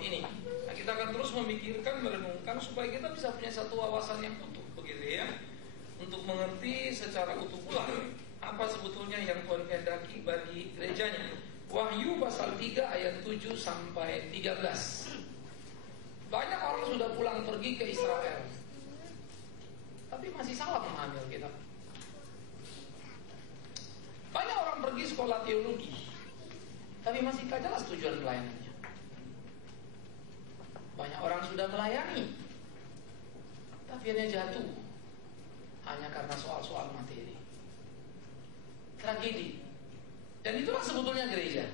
ini. Nah, kita akan terus memikirkan, merenungkan supaya kita bisa punya satu wawasan yang utuh, begitu ya, untuk mengerti secara utuh pula apa sebetulnya yang Tuhan kehendaki bagi gerejanya. Wahyu pasal 3 ayat 7 sampai 13. Banyak orang sudah pulang pergi ke Israel, tapi masih salah memahami kita. Banyak orang pergi sekolah teologi, tapi masih tak jelas tujuan pelayanannya. Banyak orang sudah melayani, tapi hanya jatuh hanya karena soal-soal materi. Tragedi. Dan itulah sebetulnya gereja.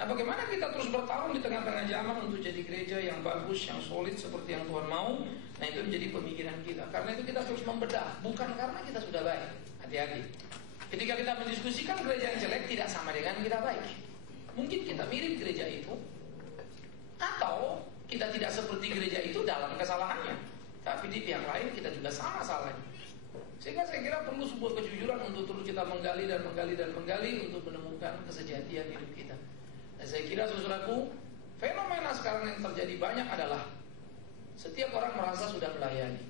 Nah, bagaimana kita terus bertarung di tengah-tengah zaman untuk jadi gereja yang bagus, yang solid seperti yang Tuhan mau. Nah, itu menjadi pemikiran kita. Karena itu kita terus membedah, bukan karena kita sudah baik. Hati-hati. Ketika kita mendiskusikan gereja yang jelek, tidak sama dengan kita baik. Mungkin kita mirip gereja itu, atau kita tidak seperti gereja itu dalam kesalahannya, tapi di pihak lain kita juga sama salahnya. Sehingga saya kira perlu sebuah kejujuran untuk terus kita menggali dan menggali dan menggali untuk menemukan kesejatian hidup kita. Dan saya kira saudaraku, fenomena sekarang yang terjadi banyak adalah setiap orang merasa sudah melayani,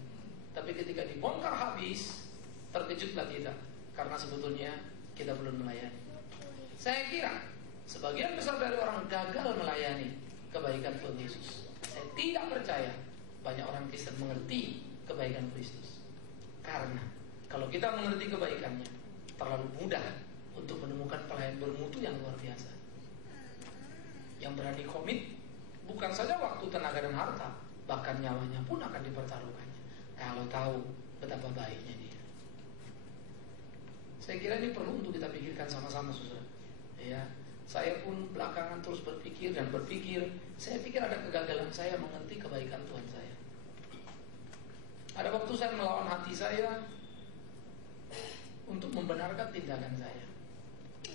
tapi ketika dibongkar habis, terkejutlah kita, karena sebetulnya kita belum melayani. Saya kira sebagian besar dari orang gagal melayani kebaikan Tuhan Yesus. Saya tidak percaya banyak orang Kristen mengerti kebaikan Kristus. Karena kalau kita mengerti kebaikannya, terlalu mudah untuk menemukan pelayan bermutu yang luar biasa, yang berani komit bukan saja waktu, tenaga, dan harta, bahkan nyawanya pun akan dipertaruhkannya kalau tahu betapa baiknya dia. Saya kira ini perlu untuk kita pikirkan sama-sama, saudara. Ya, saya pun belakangan terus berpikir dan berpikir. Saya pikir ada kegagalan saya mengerti kebaikan Tuhan saya. Ada waktu saya melawan hati saya untuk membenarkan tindakan saya,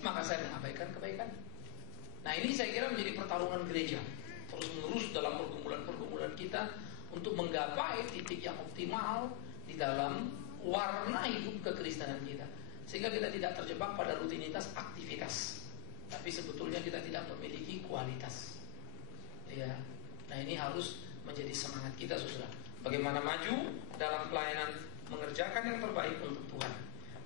maka saya mengabaikan kebaikan. Nah, ini saya kira menjadi pertarungan gereja terus menerus dalam pergumulan kita untuk menggapai titik yang optimal di dalam warna hidup kekristenan kita, sehingga kita tidak terjebak pada rutinitas aktivitas, tapi sebetulnya kita tidak memiliki kualitas. Ya, nah ini harus menjadi semangat kita, saudara. Bagaimana maju dalam pelayanan, mengerjakan yang terbaik untuk Tuhan.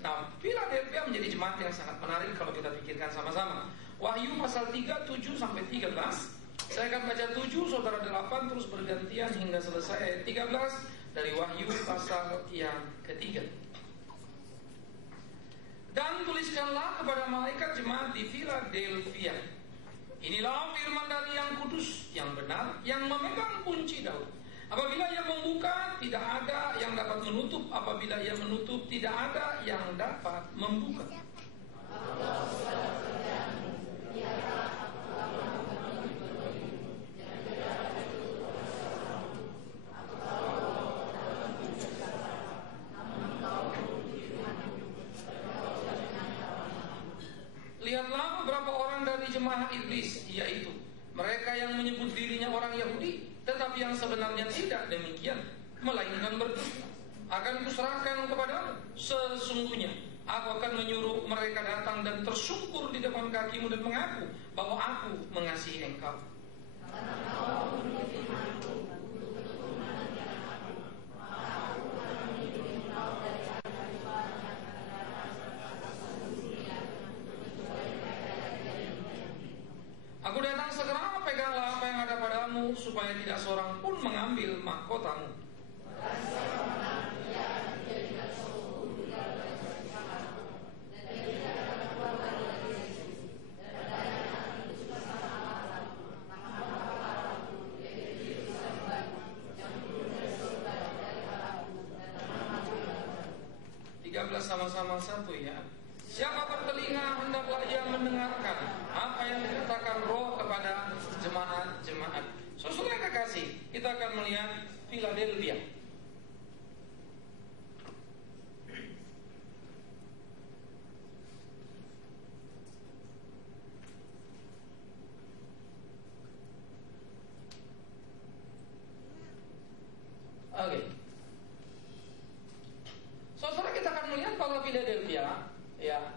Nah, Philadelphia menjadi jemaat yang sangat menarik kalau kita pikirkan sama-sama. Wahyu pasal 3, 7 sampai 13. Saya akan baca 7, saudara 8, terus bergantian hingga selesai ayat 13 dari Wahyu pasal yang ketiga. Dan tuliskanlah kepada malaikat jemaat di Philadelphia. Inilah firman dari yang kudus, yang benar, yang memegang kunci Daud. Apabila ia membuka, tidak ada yang dapat menutup. Apabila ia menutup, tidak ada yang dapat membuka. Lihatlah beberapa orang dari jemaah iblis, yaitu mereka yang menyebut dirinya orang Yahudi, tetapi yang sebenarnya tidak demikian, melainkan berdusta. Akan kuserahkan kepadamu, sesungguhnya aku akan menyuruh mereka datang dan tersungkur di depan kakimu dan mengaku bahwa aku mengasihi engkau. Aku datang segera, peganglah apa yang ada padamu, supaya tidak seorang pun mengambil mahkotamu. Sama-sama satu ya. Siapa bertelinga hendaklah ia mendengarkan apa yang dikatakan Roh kepada jemaat-jemaat. Saudara kekasih, kita akan melihat Philadelphia. Oke. Saudara, kita akan melihat bahwa Philadelphia, ya,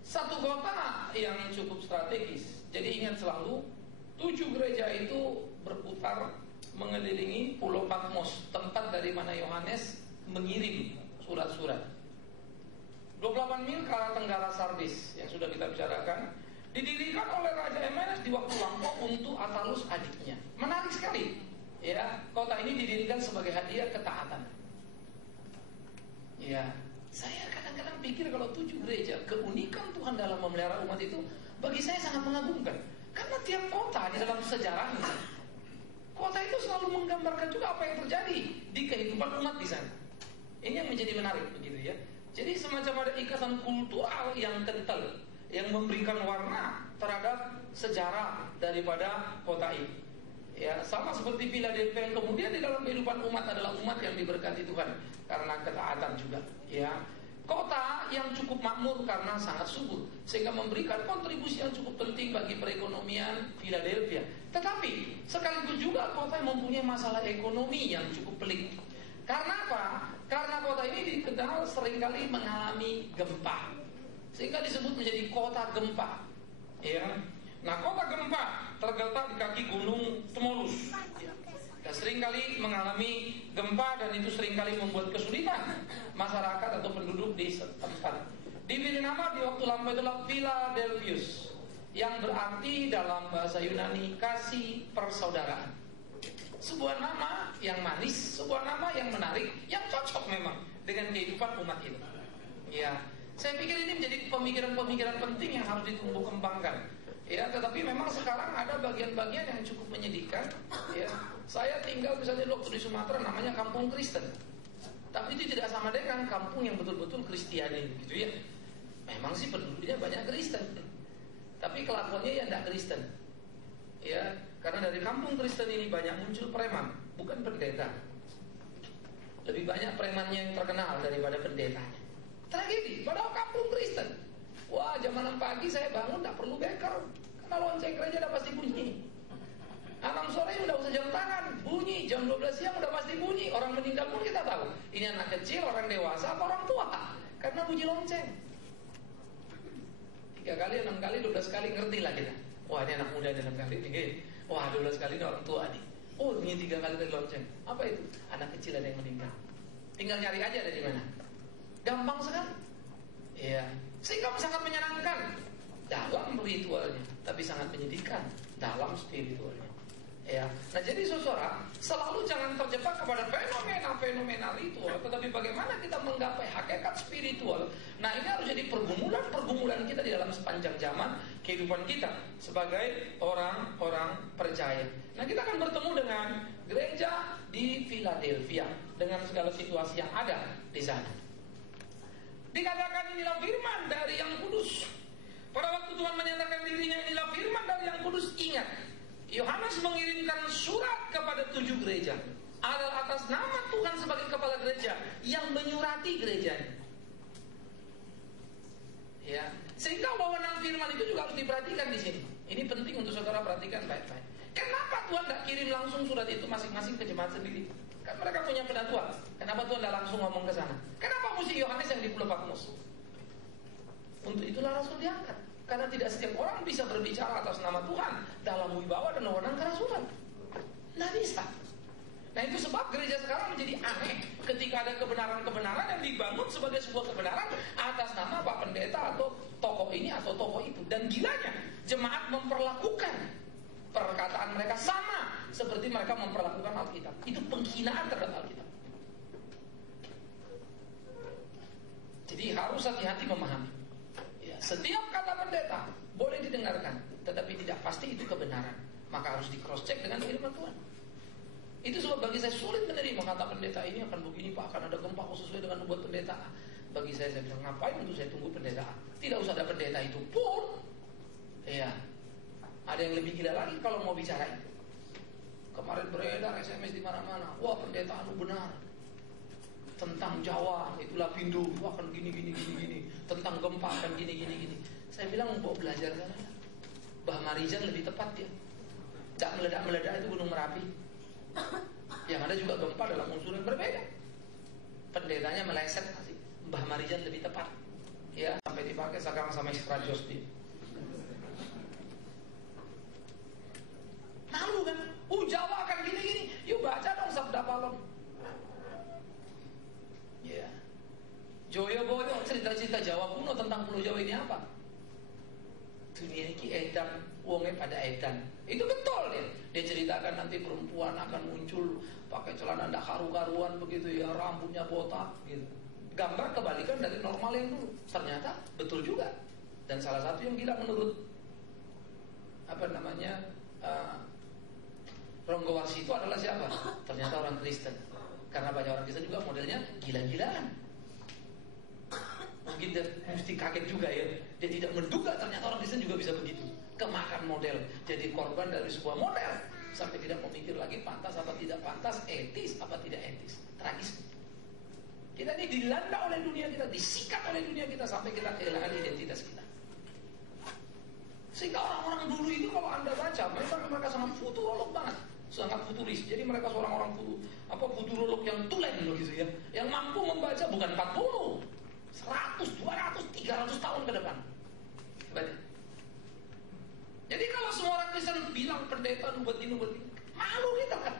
satu kota yang cukup strategis. Jadi ingat selalu, 7 gereja itu berputar mengelilingi Pulau Patmos, tempat dari mana Yohanes mengirim surat-surat. 28 mil ke arah tenggara Sardis yang sudah kita bicarakan, didirikan oleh Raja Emenes di waktu lampau untuk Attalus adiknya. Menarik sekali, ya, kota ini didirikan sebagai hadiah ketaatan. Ya, saya kadang-kadang pikir kalau 7 gereja, keunikan Tuhan dalam memelihara umat itu bagi saya sangat mengagumkan. Karena tiap kota di dalam sejarahnya, kota itu selalu menggambarkan juga apa yang terjadi di kehidupan umat di sana. Ini yang menjadi menarik begitu ya. Jadi semacam ada ikatan kultural yang kental, yang memberikan warna terhadap sejarah daripada kota ini. Ya, sama seperti Philadelphia yang kemudian di dalam kehidupan umat adalah umat yang diberkati Tuhan karena ketaatan juga. Ya, kota yang cukup makmur karena sangat subur sehingga memberikan kontribusi yang cukup penting bagi perekonomian Philadelphia. Tetapi sekaligus juga kota yang mempunyai masalah ekonomi yang cukup pelik. Karena apa? Karena kota ini dikenal seringkali mengalami gempa, sehingga disebut menjadi kota gempa. Ya. Nah, kota gempa terletak di kaki gunung Tmolus. Dan seringkali mengalami gempa dan itu seringkali membuat kesulitan masyarakat atau penduduk di setempat. Diberi nama di waktu lampau itulah Philadelphus, yang berarti dalam bahasa Yunani kasih persaudaraan. Sebuah nama yang manis, sebuah nama yang menarik, yang cocok memang dengan kehidupan umat ini. Ya, saya pikir ini menjadi pemikiran-pemikiran penting yang harus ditumbuh kembangkan. Ya, tetapi memang sekarang ada bagian-bagian yang cukup menyedihkan. Ya, saya tinggal misalnya waktu di Sumatera namanya kampung Kristen. Tapi itu tidak sama dengan kampung yang betul-betul Kristiani, gitu ya. Memang sih penduduknya banyak Kristen, tapi kelakuannya ya tidak Kristen. Ya, karena dari kampung Kristen ini banyak muncul preman, bukan pendeta. Lebih banyak premannya yang terkenal daripada pendetanya. Tragedi, padahal kampung Kristen. Wah, jam 6 pagi saya bangun tak perlu beker, karena lonceng gereja udah pasti bunyi. 6 sore udah usah jam tangan, bunyi. Jam 12 siang udah pasti bunyi. Orang meninggal pun kita tahu. Ini anak kecil, orang dewasa, apa orang tua? Karena bunyi lonceng. 3 kali, 6 kali, 12 kali ngerti lah kita. Wah, ini anak muda 6 kali nih. Wah, 12 kali ini orang tua nih. Oh, ini 3 kali dari lonceng. Apa itu? Anak kecil ada yang meninggal. Tinggal nyari aja ada di mana. Gampang sekali. Iya. Sehingga sangat menyenangkan dalam ritualnya, tapi sangat menyedihkan dalam spiritualnya. Ya. Nah, jadi saudara, selalu jangan terjebak kepada fenomena ritual, tetapi bagaimana kita menggapai hakikat spiritual. Nah, ini harus jadi pergumulan kita di dalam sepanjang zaman kehidupan kita sebagai orang-orang percaya. Nah, kita akan bertemu dengan gereja di Philadelphia dengan segala situasi yang ada di sana. Dikatakan inilah firman dari yang kudus. Pada waktu Tuhan menyatakan dirinya inilah firman dari yang kudus, ingat, Yohanes mengirimkan surat kepada 7 gereja adalah atas nama Tuhan sebagai kepala gereja yang menyurati gerejanya. Ya, sehingga wewenang firman itu juga harus diperhatikan di sini. Ini penting untuk saudara perhatikan baik-baik. Kenapa Tuhan tidak kirim langsung surat itu masing-masing ke jemaat sendiri? Kan mereka punya penatuan. Kenapa Tuhan tidak langsung ngomong ke sana? Kenapa mesti Yohanes yang di Pulau Patmos? Untuk itulah Rasul diangkat. Karena tidak setiap orang bisa berbicara atas nama Tuhan dalam wibawa dan wewenang kerasulan. Tidak bisa. Nah, itu sebab gereja sekarang menjadi aneh ketika ada kebenaran-kebenaran yang dibangun sebagai sebuah kebenaran atas nama Pak Pendeta atau tokoh ini atau tokoh itu. Dan gilanya, jemaat memperlakukan perkataan mereka sama seperti mereka memperlakukan Alkitab. Itu penghinaan terhadap Alkitab. Jadi harus hati-hati memahami. Setiap kata pendeta boleh didengarkan, tetapi tidak pasti itu kebenaran. Maka harus di cross check dengan firman Tuhan. Itu sebab bagi saya sulit menerima kata pendeta ini akan begini Pak, akan ada gempa sesuai dengan nubuat pendeta. Bagi saya bilang ngapain untuk saya tunggu pendeta? Tidak usah ada pendeta itu pun. Ya, ada yang lebih gila lagi kalau mau bicara itu. Kemarin beredar SMS di mana-mana. Wah, pendeta anu benar. Tentang Jawa, itulah Pindu, itu akan gini. Tentang gempa akan gini. Saya bilang mau belajar sana. Bah Marijan lebih tepat ya. Tak meledak-meledak itu Gunung Merapi. Yang ada juga gempa dalam unsur yang berbeda. Pendetanya meleset masih. Bah Marijan lebih tepat. Ya, sampai dipakai sekarang sama Isra Josdi. cerita Jawa kuno tentang Pulau Jawa ini apa? Dunia ini edan, wongnya pada edan. Itu betul ya. Dia ceritakan nanti perempuan akan muncul pakai celana ndak karu-karuan begitu ya, rambutnya botak gitu. Gambar kebalikan dari normal yang dulu. Ternyata betul juga. Dan salah satu yang gila menurut Ronggo Warsito adalah siapa? Ternyata orang Kristen. Karena banyak orang Kristen juga modelnya gila-gilaan. Mungkin dia mesti kaget juga ya. Dia tidak menduga ternyata orang Kristen juga bisa begitu. Kemakan model, jadi korban dari sebuah model. Sampai tidak memikir lagi pantas apa tidak pantas, etis apa tidak etis. Tragis. Kita ini dilanda oleh dunia kita, disikat oleh dunia kita sampai kita kehilangan identitas kita. Sehingga orang-orang dulu itu kalau Anda baca, mereka sangat futurolog banget, sangat futuris. Jadi mereka seorang orang futurolog yang tulen begitu ya, yang mampu membaca bukan 40, 100, 200, 300 tahun ke depan. Baca. Jadi kalau semua orang Kristen bilang pendeta nubuat ini, malu kita kan.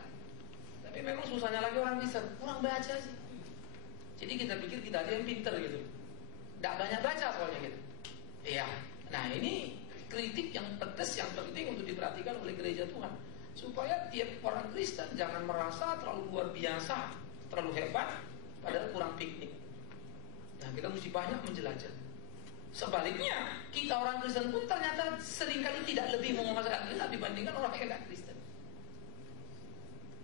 Tapi memang susahnya lagi orang Kristen, kurang baca sih. Jadi kita pikir kita aja yang pinter gitu. Tidak banyak baca soalnya gitu. Iya. Nah ini kritik yang pedas, yang penting untuk diperhatikan oleh gereja Tuhan. Supaya tiap orang Kristen jangan merasa terlalu luar biasa, terlalu hebat, padahal kurang piknik. Nah kita mesti banyak menjelajah. Sebaliknya, kita orang Kristen pun ternyata seringkali tidak lebih menguasai Alkitab dibandingkan orang yang tidak Kristen.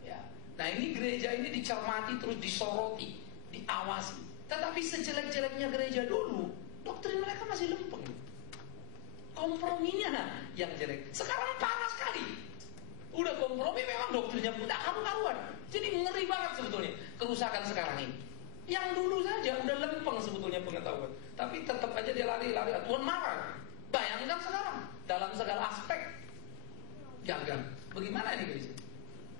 Ya. Nah ini gereja ini dicermati, terus disoroti, diawasi. Tetapi sejelek-jeleknya gereja dulu, doktrin mereka masih lempeng. Komprominya yang jelek. Sekarang parah sekali. Udah kompromi memang doktrinnya pun tidak karu-karuan. Jadi ngeri banget sebetulnya kerusakan sekarang ini. Yang dulu saja udah lempeng sebetulnya pengetahuan, tapi tetap aja dia lari-lari. Tuhan marah. Bayangkan sekarang dalam segala aspek gagal. Bagaimana ini guys?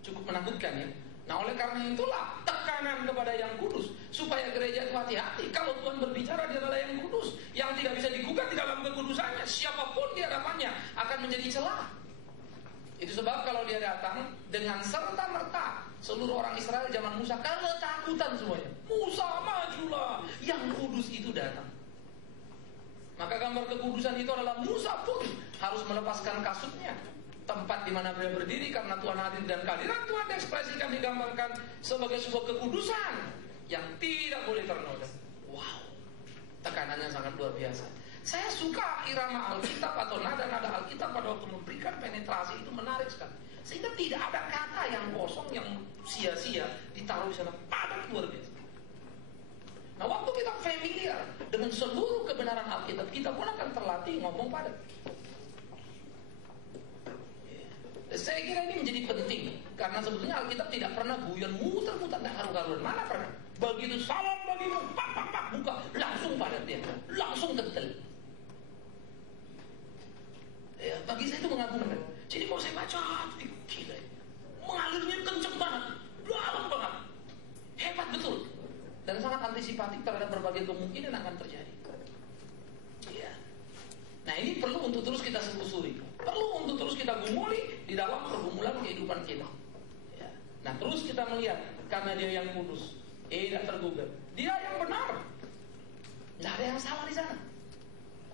Cukup menakutkan ya. Nah oleh karena itulah tekanan kepada yang kudus, supaya gereja itu hati-hati. Kalau Tuhan berbicara dia adalah yang kudus, yang tidak bisa digugat di dalam kekudusannya. Siapapun di hadapannya akan menjadi celah. Itu sebab kalau dia datang dengan serta-merta seluruh orang Israel zaman Musa ketakutan semuanya. Musa majulah, yang kudus itu datang. Maka gambar kekudusan itu adalah Musa pun harus melepaskan kasutnya. Tempat di mana beliau berdiri karena Tuhan hadir dan kehadiran Tuhan diekspresikan, digambarkan sebagai sebuah kekudusan yang tidak boleh ternoda. Wow, tekanannya sangat luar biasa. Saya suka irama Alkitab atau nada-nada Alkitab pada waktu memberikan penetrasi itu menarik sekali. Sehingga tidak ada kata yang kosong, yang sia-sia ditaruh di sana, padat luar biasa. Nah waktu kita familiar dengan seluruh kebenaran Alkitab, kita pun akan terlatih ngomong padat. Saya kira ini menjadi penting karena sebetulnya Alkitab tidak pernah guyon muter-muter, tidak karu-karuan. Mana pernah? Begitu salam, begitu pak buka, langsung padat dia, langsung kental. Ya, bagi saya itu mengagumkan. Jadi kalau saya baca, gila, mengalirnya kenceng banget, dalam banget, hebat betul, dan sangat antisipatif terhadap berbagai kemungkinan yang akan terjadi. Iya. Nah ini perlu untuk terus kita telusuri, perlu untuk terus kita gumuli di dalam pergumulan kehidupan kita. Ya. Nah terus kita melihat karena dia yang kudus, tidak tergugat, dia yang benar, tidak ada yang salah di sana.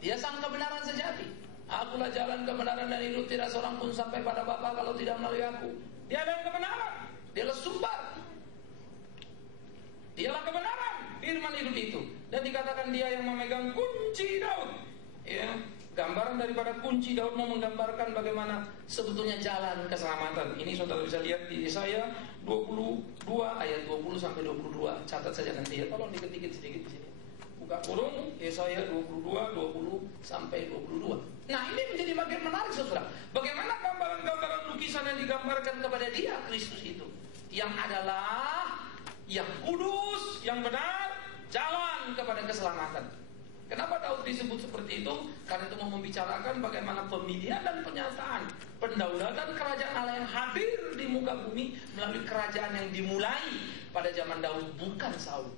Dia sang kebenaran sejati. Akulah jalan kebenaran dan hidup, tidak seorang pun sampai pada Bapa kalau tidak melalui aku. Dia adalah kebenaran, dialah sumber, dialah kebenaran, firman hidup itu. Dan dikatakan dia yang memegang kunci Daud. Ya. Gambaran daripada kunci Daud mau menggambarkan bagaimana sebetulnya jalan keselamatan. Ini saudara bisa lihat di Yesaya 22 ayat 20 sampai 22. Catat saja nanti ya, tolong diketik sedikit di sini. Buka kurung Yesaya 22 20 sampai 22. Nah, ini menjadi bagian menarik saudara. Bagaimana gambaran-gambaran lukisan yang digambarkan kepada dia Kristus itu, yang adalah yang kudus, yang benar, jalan kepada keselamatan. Kenapa Daud disebut seperti itu? Karena itu mau membicarakan bagaimana pemilihan dan penyataan pendaulatan kerajaan Allah yang hadir di muka bumi melalui kerajaan yang dimulai pada zaman Daud, bukan Saul.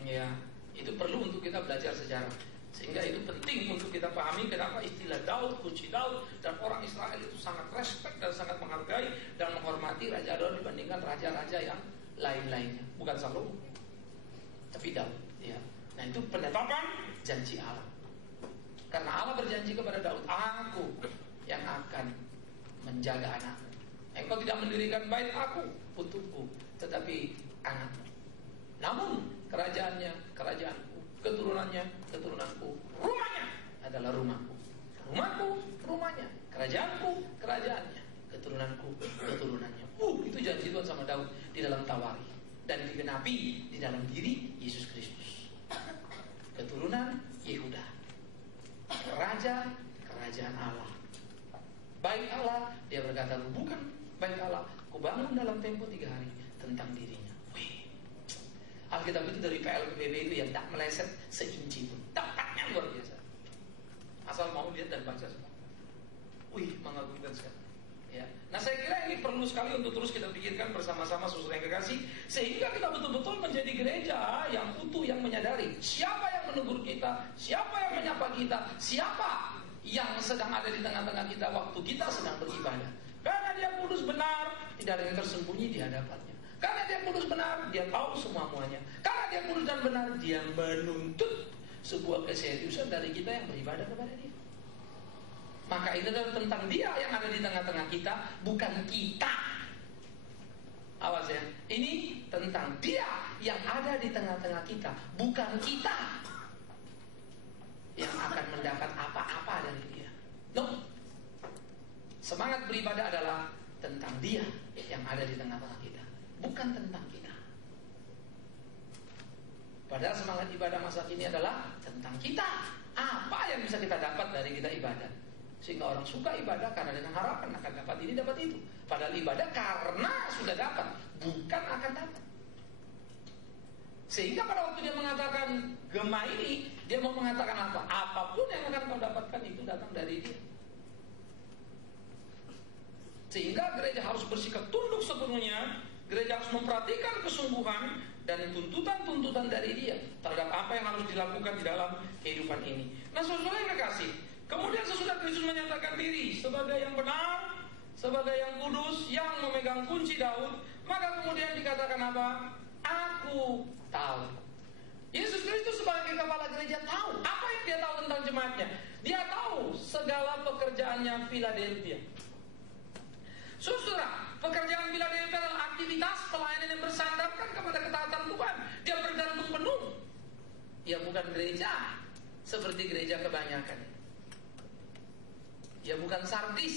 Ya, itu perlu untuk kita belajar sejarah. Sehingga itu penting untuk kita pahami kenapa istilah Daud, kunci Daud, dan orang Israel itu sangat respect dan sangat menghargai dan menghormati Raja Daud dibandingkan raja-raja yang lain-lainnya. Bukan Salomo, tapi Daud, ya. Nah, itu penetapan janji Allah. Karena Allah berjanji kepada Daud, aku yang akan menjaga anakmu. Engkau tidak mendirikan bait aku untukku, tetapi anakmu. Namun kerajaannya, kerajaanku, keturunannya, keturunanku, rumahnya adalah rumahku. Rumahku, rumahnya, kerajaanku, kerajaannya, keturunanku, keturunannya. Itu janji Tuhan sama Daud di dalam Tawari, dan digenapi di dalam diri Yesus Kristus. Keturunan Yehuda, raja kerajaan Allah. Baik Allah, dia berkata, bukan baik Allah, ku bangun dalam tempo 3 hari tentang dirinya. Alkitab itu dari PL ke BB itu yang tak meleset seinci pun, tepatnya luar biasa. Asal mau lihat dan baca semua. Mengagumkan sekali. Ya. Nah, saya kira ini perlu sekali untuk terus kita pikirkan bersama-sama, saudara yang kekasih, sehingga kita betul-betul menjadi gereja yang utuh, yang menyadari siapa yang menegur kita, siapa yang menyapa kita, siapa yang sedang ada di tengah-tengah kita waktu kita sedang beribadah. Karena dia kudus benar, tidak ada yang tersembunyi di hadapannya. Karena dia kudus benar, dia tahu semua-muanya. Karena dia kudus dan benar, dia menuntut sebuah keseriusan dari kita yang beribadah kepada dia. Maka itu adalah tentang dia yang ada di tengah-tengah kita, bukan kita. Awas ya, ini tentang dia yang ada di tengah-tengah kita, bukan kita yang akan mendapat apa-apa dari dia. No. Semangat beribadah adalah tentang dia yang ada di tengah-tengah kita, bukan tentang kita. Padahal semangat ibadah masa kini adalah tentang kita. Apa yang bisa kita dapat dari kita ibadah? Sehingga orang suka ibadah karena dengan harapan akan dapat ini, dapat itu. Padahal ibadah karena sudah dapat, bukan akan dapat. Sehingga pada waktu dia mengatakan gema ini, dia mau mengatakan apa? Apapun yang akan kau dapatkan itu datang dari dia. Sehingga gereja harus bersikap tunduk sepenuhnya. Gereja harus memperhatikan kesungguhan dan tuntutan-tuntutan dari dia terhadap apa yang harus dilakukan di dalam kehidupan ini. Nah, saudara yang kekasih, kemudian sesudah Kristus menyatakan diri sebagai yang benar, sebagai yang kudus, yang memegang kunci Daud, maka kemudian dikatakan apa? Aku tahu. Yesus Kristus sebagai kepala gereja tahu. Apa yang dia tahu tentang jemaatnya? Dia tahu segala pekerjaannya Philadelphia. Saudara, pekerjaan Philadelphia adalah aktivitas pelayanan yang bersandarkan kepada ketaatan Tuhan. Dia bergantung penuh. Ya, bukan gereja seperti gereja kebanyakan. Ya, bukan Sardis,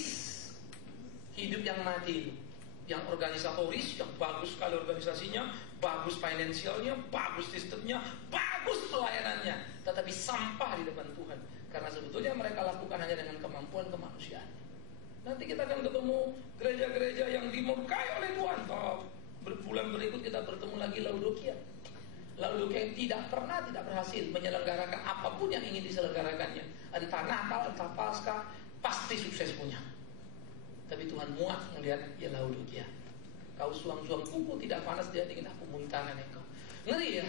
hidup yang mati, yang organisatoris, yang bagus sekali organisasinya, bagus finansialnya, bagus sistemnya, bagus pelayanannya, tetapi sampah di depan Tuhan. Karena sebetulnya mereka lakukan hanya dengan kemampuan kemanusiaan. Nanti kita akan ketemu gereja-gereja yang dimurkai oleh Tuhan. Bulan berikut kita bertemu lagi Laodikia. Laodikia yang tidak berhasil menyelenggarakan apapun yang ingin diselenggarakannya. Entah Natal, entah Paskah, pasti sukses punya. Tapi Tuhan muak melihat ya Laodikia. Kau suang-suang kuku tidak panas, dia ingin aku muntahkan engkau. Ngeri ya.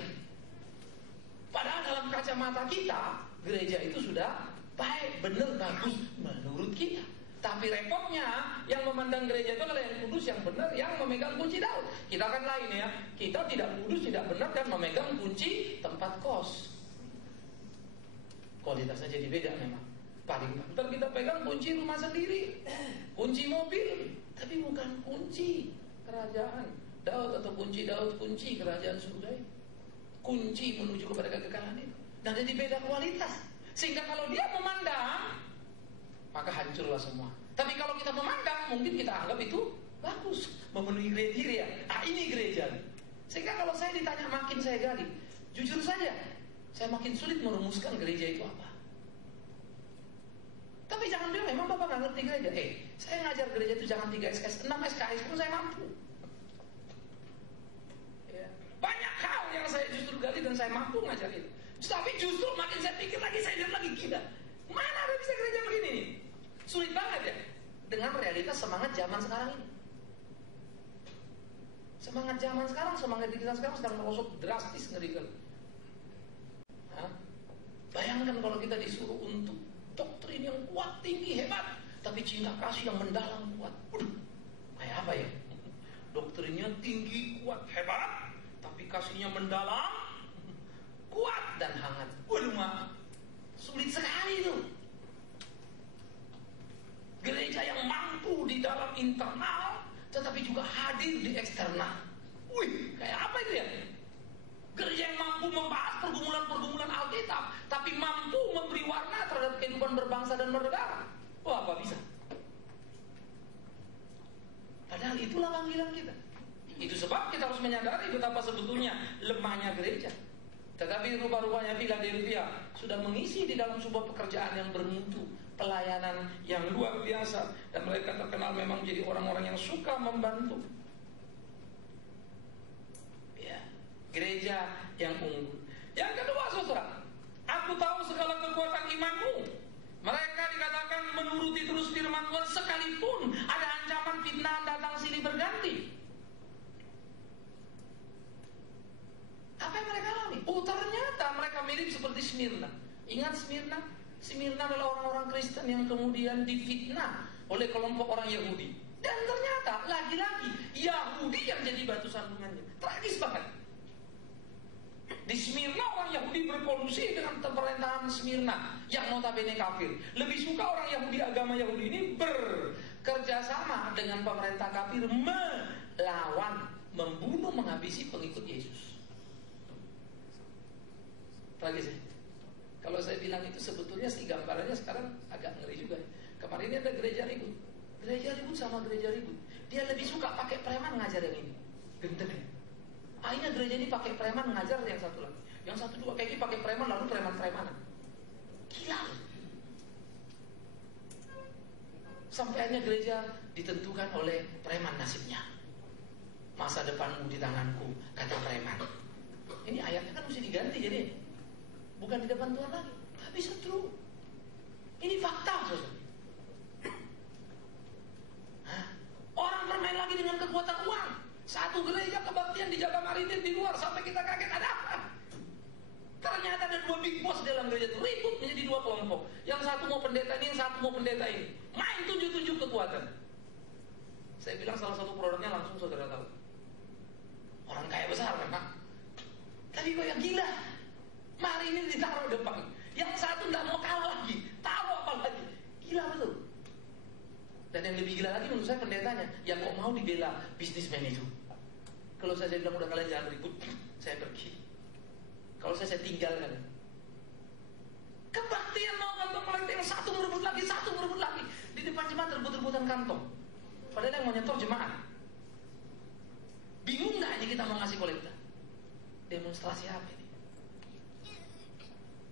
Padahal dalam kacamata kita, gereja itu sudah baik, benar, bagus menurut kita. Tapi repotnya yang memandang gereja itu adalah yang kudus, yang benar, yang memegang kunci Daud. Kita kan lain ya. Kita tidak kudus, tidak benar, dan memegang kunci tempat kos. Kualitasnya jadi beda memang. Paling banter kita pegang kunci rumah sendiri, kunci mobil, tapi bukan kunci kerajaan Daud atau kunci Daud, kunci kerajaan surga itu. Kunci menuju kepada kekekalan itu. Dan jadi beda kualitas. Sehingga kalau dia memandang, maka hancurlah semua. Tapi kalau kita memandang, mungkin kita anggap itu bagus, memenuhi kriteria. Ini gereja. Sehingga kalau saya ditanya, makin saya gali, jujur saja, saya makin sulit merumuskan gereja itu apa. Tapi jangan bilang, memang Bapak gak ngerti gereja. Saya ngajar gereja itu jangan 3 SKS, 6 SKS pun saya mampu. Ya. Banyak hal yang saya justru gali dan saya mampu ngajar itu. Tapi justru makin saya pikir lagi, saya lihat lagi, gila, mana ada bisa gereja begini nih? Sulit banget ya dengan realitas semangat zaman sekarang ini. Semangat zaman sekarang, semangat di kita sekarang sedang merosot drastis, ngerikan. Bayangkan kalau kita disuruh untuk doktrin yang kuat, tinggi, hebat, tapi cinta kasih yang mendalam, kuat. Kayak apa ya? Doktrinnya tinggi, kuat, hebat, tapi kasihnya mendalam. hadir di eksternal. Wih, kayak apa itu ya? Gereja yang mampu membahas pergumulan-pergumulan Alkitab, tapi mampu memberi warna terhadap kehidupan berbangsa dan bernegara. Wah, apa bisa? Padahal itulah panggilan kita. Itu sebab kita harus menyadari betapa sebetulnya lemahnya gereja. Tetapi rupa-rupanya Philadelphia sudah mengisi di dalam sebuah pekerjaan yang bermutu, pelayanan yang luar biasa, dan mereka terkenal memang jadi orang-orang yang suka membantu. Ya, gereja yang unggul. Yang kedua, saudara, aku tahu segala kekuatan imanmu. Mereka dikatakan menuruti terus firman Tuhan sekalipun ada ancaman fitnah datang silih berganti. Apa yang mereka alami? Oh, ternyata mereka mirip seperti Smyrna. Ingat Smyrna? Smyrna adalah orang-orang Kristen yang kemudian difitnah oleh kelompok orang Yahudi. Dan ternyata lagi-lagi Yahudi yang jadi batu sandungannya. Tragis banget. Di Smyrna orang Yahudi berkolusi dengan pemerintahan Smyrna yang notabene kafir. Lebih suka orang Yahudi, agama Yahudi ini bekerja sama dengan pemerintah kafir, melawan, membunuh, menghabisi pengikut Yesus. Tragis ya? Kalau saya bilang itu sebetulnya sih gambarannya sekarang agak ngeri juga. Kemarin ini ada gereja ribut. Gereja ribut sama gereja ribut. Dia lebih suka pakai preman ngajar yang ini. Genteng ya? Akhirnya gereja ini pakai preman ngajar yang satu lagi. Yang satu dua kayak ini pakai preman, lalu preman-premanan. Gila. Sampai akhirnya gereja ditentukan oleh preman nasibnya. Masa depanmu di tanganku, kata preman. Ini ayatnya kan mesti diganti jadi. Bukan di depan Tuhan lagi, tapi setru. Ini fakta, saudara. Orang bermain lagi dengan kekuatan uang. Satu gereja kebaktian dijaga maritim di luar sampai kita kaget ada apa? Ternyata ada dua big boss dalam gereja itu ribut menjadi dua kelompok. Yang satu mau pendeta ini, yang satu mau pendeta ini. Main tunjuk-tunjuk kekuatan. Saya bilang salah satu produknya langsung saudara tahu. Orang kaya besar kan, Pak? Tapi kok yang gila? Mari ini ditaruh depan. Yang satu tidak mau kalah lagi, taruh apa lagi? Gila betul. Dan yang lebih gila lagi menurut saya pendetanya, yang kok mau dibela bisnismen itu. Kalau saya bilang udah kalian jangan ribut, saya pergi. Kalau saya tinggalkan. Kebaktian mau kantong melek yang satu merebut lagi di depan jemaat rebut-rebutan kantong. Padahal yang mau nyetor jemaat. Bingung nggak aja kita mau ngasih kolekta? Demonstrasi apa ini?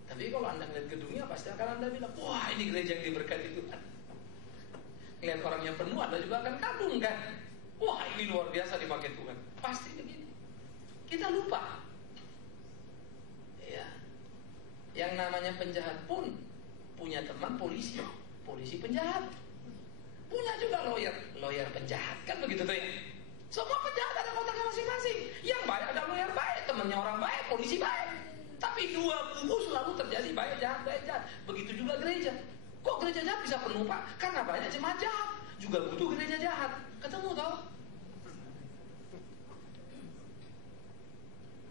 Tapi kalau anda ngeliat gedungnya pasti akan anda bilang, wah ini gereja yang diberkati Tuhan. Lihat orangnya penuh, anda juga akan kagum kan? Wah ini luar biasa dipakai Tuhan. Pasti begini. Kita lupa. Ya. Yang namanya penjahat pun punya teman polisi. Polisi penjahat. Punya juga lawyer penjahat. Kan begitu tuh ya. Semua penjahat ada kotaknya masing-masing. Yang baik ada lawyer baik, temannya orang baik, polisi baik. Tapi dua kubu selalu terjadi baik jahat. Begitu juga gereja. Kok gereja jahat bisa penuh Pak? Karena banyak jemaat jahat. Juga butuh gereja jahat. Ketemu tau?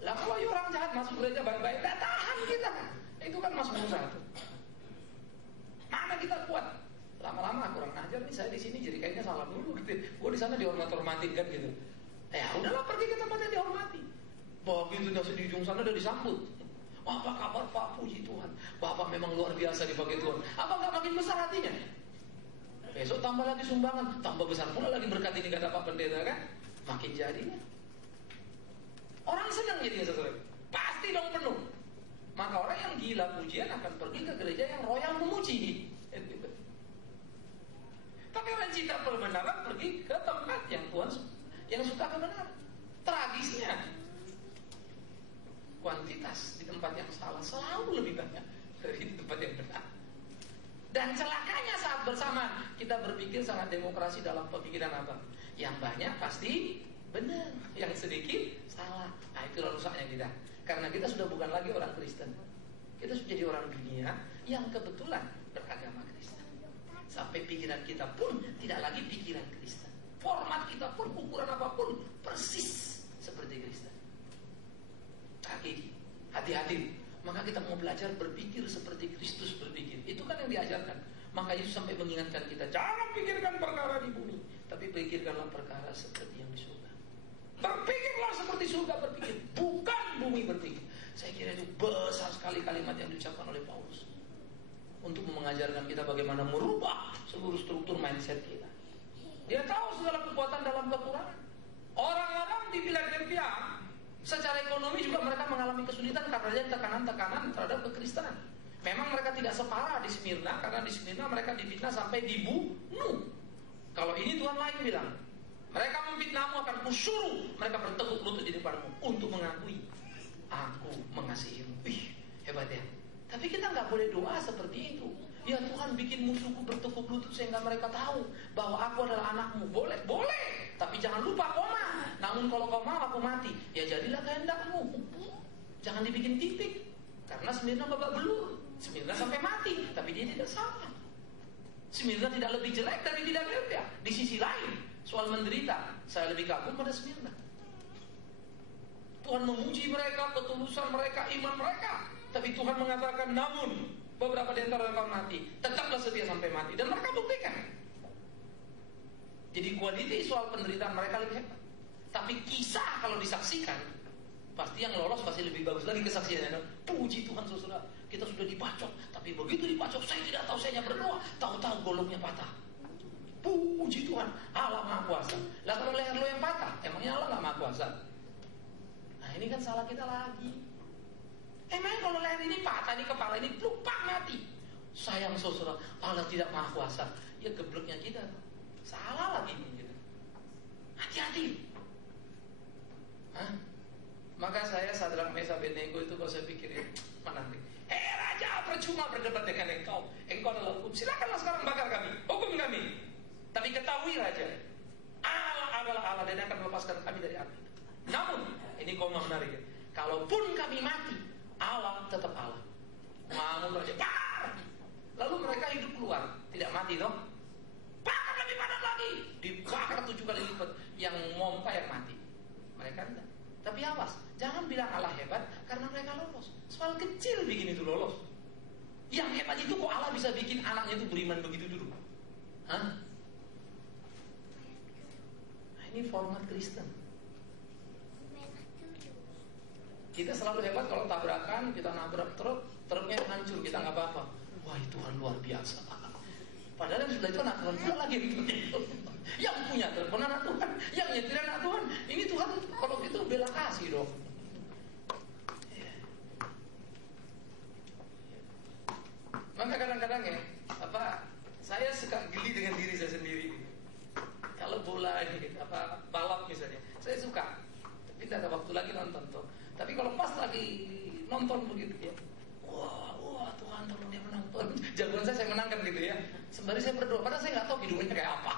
Lah kalau orang jahat masuk gereja baik-baik, dah tahan kita. Itu kan masuk satu. Mana kita kuat? Lama-lama kurang ajar nih, saya di sini jadi kayaknya salah dulu gitu. Gue di sana dihormat-hormatin kan gitu. Ya udahlah pergi ke tempatnya dihormati. Begitu udah di ujung sana udah disambut. Wah, apa kabar Pak? Puji Tuhan. Bapak memang luar biasa dipakai Tuhan. Apa nggak makin besar hatinya? Besok tambah lagi sumbangan, tambah besar pula lagi berkat ini kata Pak Pendeta kan? Makin jadi. Orang senang jadinya sesuai. Pasti dong penuh. Maka orang yang gila pujian akan pergi ke gereja yang royal memuji. Tapi orang cinta kebenaran pergi ke tempat yang Tuhan yang suka kebenaran. Tragisnya kuantitas di tempat yang salah selalu lebih banyak dari di tempat yang benar. Dan celakanya saat bersama kita berpikir sangat demokrasi dalam pemikiran apa? Yang banyak pasti benar, yang sedikit salah. Nah itu rusaknya kita. Karena kita sudah bukan lagi orang Kristen. Kita sudah jadi orang dunia yang kebetulan beragama Kristen. Sampai pikiran kita pun tidak lagi pikiran Kristen. Format kita pun, ukuran apapun persis seperti Kristen. Tragedi. Hati-hati. Maka kita mau belajar berpikir seperti Kristus berpikir. Itu kan yang diajarkan. Maka Yesus sampai mengingatkan kita, jangan pikirkan perkara di bumi, tapi pikirkanlah perkara seperti yang di surga. Berpikirlah seperti surga berpikir, bukan bumi berpikir. Saya kira itu besar sekali kalimat yang diucapkan oleh Paulus untuk mengajarkan kita bagaimana merubah seluruh struktur mindset kita. Dia tahu segala kekuatan dalam kekurangan. Orang-orang di Philadelphia secara ekonomi juga mereka mengalami kesulitan karena tekanan-tekanan terhadap kekristenan. Memang mereka tidak separah di Smyrna, karena di Smyrna mereka difitnah sampai dibunuh. Kalau ini Tuhan lain bilang, mereka memfitnahmu akan kusuruh mereka bertekuk lutut di depanmu untuk mengakui aku mengasihimu. Wih, hebat ya. Tapi kita nggak boleh doa seperti itu. Ya Tuhan, bikin musuhku bertekuk lutut sehingga mereka tahu bahwa aku adalah anakmu. Boleh, boleh. Tapi jangan lupa koma. Namun kalau kau mau aku mati, ya jadilah kehendakmu. Jangan dibikin titik. Karena Smyrna babak belur. Smyrna sampai mati, tapi dia tidak salah. Smyrna tidak lebih jelek dari Philadelphia. Di sisi lain, soal menderita, saya lebih kagum pada Smyrna. Tuhan memuji mereka, ketulusan mereka, iman mereka. Tapi Tuhan mengatakan, namun beberapa di antara mereka mati, tetaplah setia sampai mati. Dan mereka buktikan. Jadi kualiti soal penderitaan mereka lebih hebat. Tapi kisah kalau disaksikan, pasti yang lolos pasti lebih bagus lagi kesaksiannya. Puji Tuhan saudara, kita sudah dibacok. Tapi begitu dibacok, saya tidak tahu, saya hanya berdoa. Tahu-tahu goloknya patah. Puji Tuhan, Allah Maha Kuasa. Lah kalau leher lo yang patah, emangnya Allah gak Maha Kuasa? Nah ini kan salah kita lagi. Emangnya kalau leher ini patah, di kepala ini lupa mati. Sayang saudara, Allah tidak Maha Kuasa. Ya gebleknya kita. Salah lagi gitu. Hati-hati. Hah? Maka saya Sadrak Mesa Abednego itu kalau saya pikirin menarik. Raja, percuma berdebat dengan engkau. Engkau adalah hukum. Silakanlah sekarang bakar kami, hukum kami. Tapi ketahui Raja, Allah adalah Allah dan akan melepaskan kami dari api. Namun, ini koma menarik ya. Kalaupun kami mati, Allah tetap Allah. Mau Raja, bakar. Lalu mereka hidup keluar, tidak mati toh? Bakar lebih padat lagi, dibakar 7 kali lipat. Yang mompa yang mati, mereka tidak. Tapi awas, jangan bilang Allah hebat karena mereka lolos. Soal kecil bikin itu lolos. Yang hebat itu kok Allah bisa bikin anaknya itu beriman begitu dulu. Hah? Nah, ini format Kristen. Kita selalu hebat kalau tabrakan, kita nabrak truk, truknya hancur, kita nggak apa-apa. Wah, Tuhan luar biasa. Padahal yang sudah itu anak Tuhan pula lagi. Yang punya telepon anak Tuhan, yang nyetir anak Tuhan. Ini Tuhan kalau gitu bela kasih dong. Maka kadang-kadang ya, saya suka geli dengan diri saya sendiri. Kalau bola ini, balap misalnya, saya suka. Tapi tidak ada waktu lagi nonton tuh. Tapi kalau pas lagi nonton begitu ya, wah Tuhan tolong dia menang. Jagoan saya menangkan gitu ya. Sembari saya berdoa, padahal saya nggak tahu hidupnya kayak apa.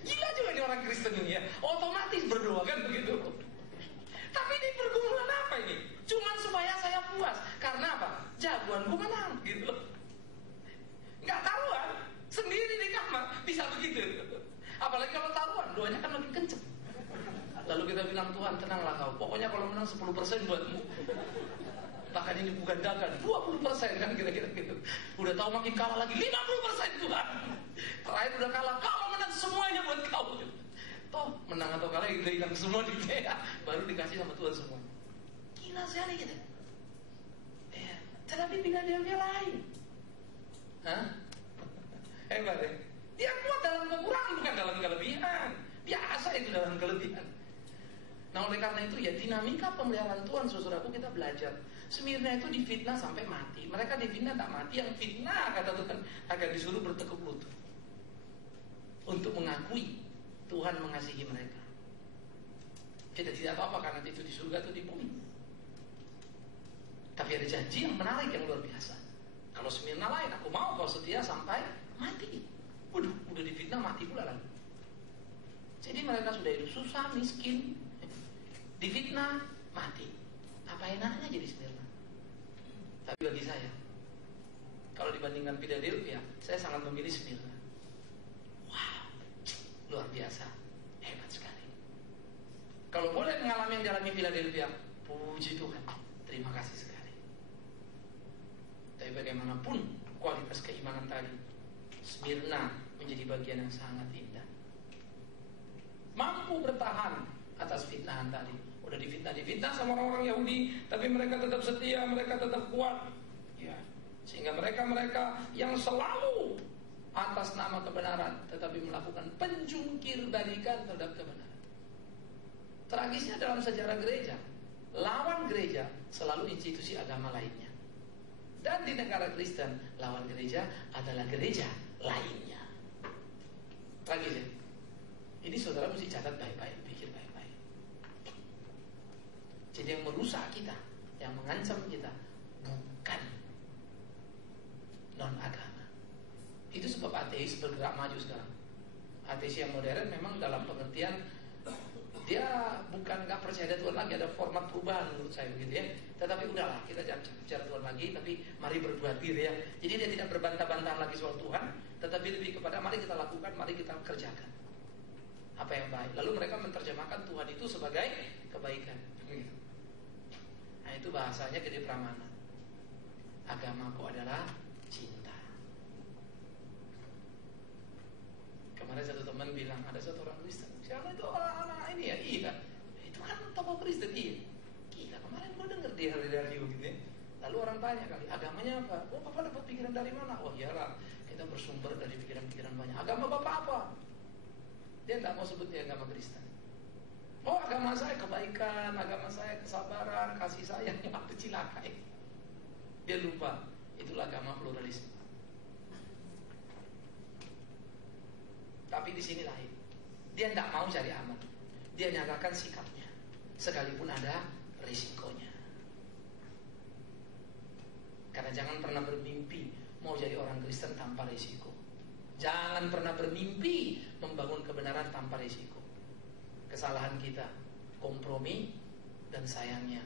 Gila juga ini orang Kristen ini ya. Otomatis berdoa kan begitu. Tapi ini pergumulan apa ini? Cuman supaya saya puas. Karena apa? Jagoanku menang gitu loh. Nggak taruhan, sendiri di kamar bisa begitu. Apalagi kalau taruhan, doanya kan makin kenceng. Lalu kita bilang, Tuhan tenanglah kau. Pokoknya kalau menang 10% buatmu. Bahkan ini bukan dagang 20% kan kira-kira gitu. Udah tahu makin kalah lagi 50% Tuhan. Terakhir udah kalah, kalau menang semuanya buat kau. Toh menang atau kalah udah hilang semua di dia. Baru dikasih sama Tuhan semua. Gila sekali gitu. Tetapi Philadelphia lain. Hah? Hebat ya. Dia kuat dalam kekurangan bukan dalam kelebihan. Biasa itu dalam kelebihan. Nah oleh karena itu ya dinamika pemeliharaan Tuhan saudaraku kita belajar. Smyrna itu difitnah sampai mati. Mereka difitnah tak mati. Yang fitnah kata Tuhan akan disuruh bertekuk lutut untuk mengakui Tuhan mengasihi mereka. Kita tidak tahu apa karena itu di surga atau di bumi. Tapi ada janji yang menarik yang luar biasa. Kalau Smyrna lain, aku mau kau setia sampai mati. Waduh, udah difitnah mati pula lagi. Jadi mereka sudah hidup susah, miskin, difitnah, mati. Apa enaknya jadi Smyrna? Tapi bagi saya, kalau dibandingkan Philadelphia, saya sangat memilih Smyrna. Wow, luar biasa, hebat sekali. Kalau boleh mengalami yang dialami Philadelphia, puji Tuhan, terima kasih sekali. Tapi bagaimanapun kualitas keimanan tadi, Smyrna menjadi bagian yang sangat indah. Mampu bertahan atas fitnahan tadi. Udah difitnah sama orang-orang Yahudi, tapi mereka tetap setia, mereka tetap kuat. Ya. Sehingga mereka yang selalu atas nama kebenaran, tetapi melakukan penjungkir balikan terhadap kebenaran. Tragisnya dalam sejarah gereja, lawan gereja selalu institusi agama lainnya. Dan di negara Kristen, lawan gereja adalah gereja lainnya. Tragis ya? Ini saudara mesti catat baik-baik, pikir baik-baik. Jadi yang merusak kita, yang mengancam kita, bukan non-agama. Itu sebab ateis bergerak maju sekarang. Ateis yang modern memang dalam pengertian dia bukan gak percaya ada Tuhan lagi, ada format perubahan menurut saya begitu ya. Tetapi udahlah, kita jangan bicara Tuhan lagi, tapi mari berbuat diri ya. Jadi dia tidak berbantah-bantahan lagi soal Tuhan, tetapi lebih kepada mari kita lakukan, mari kita kerjakan apa yang baik. Lalu mereka menerjemahkan Tuhan itu sebagai kebaikan. Nah itu bahasanya Gede Pramana. Agamaku adalah cinta. Kemarin satu teman bilang, ada satu orang Kristen, siapa itu orang-orang ini ya? Iya, itu kan tokoh Kristen. Iya, gila, kemarin gue denger di radio gitu ya. Lalu orang tanya kali, agamanya apa? Oh, Bapak dapat pikiran dari mana? Oh iyalah, kita bersumber dari pikiran-pikiran banyak. Agama Bapak apa? Dia nggak mau sebut dia agama Kristen. Oh, agama saya kebaikan, agama saya kesabaran, kasih sayang, waktu cilakai. Dia lupa, itulah agama pluralisme. Tapi di sini lain. Dia tidak mau cari aman. Dia nyatakan sikapnya, sekalipun ada risikonya. Karena jangan pernah bermimpi mau jadi orang Kristen tanpa risiko. Jangan pernah bermimpi membangun kebenaran tanpa risiko. Kesalahan kita kompromi, dan sayangnya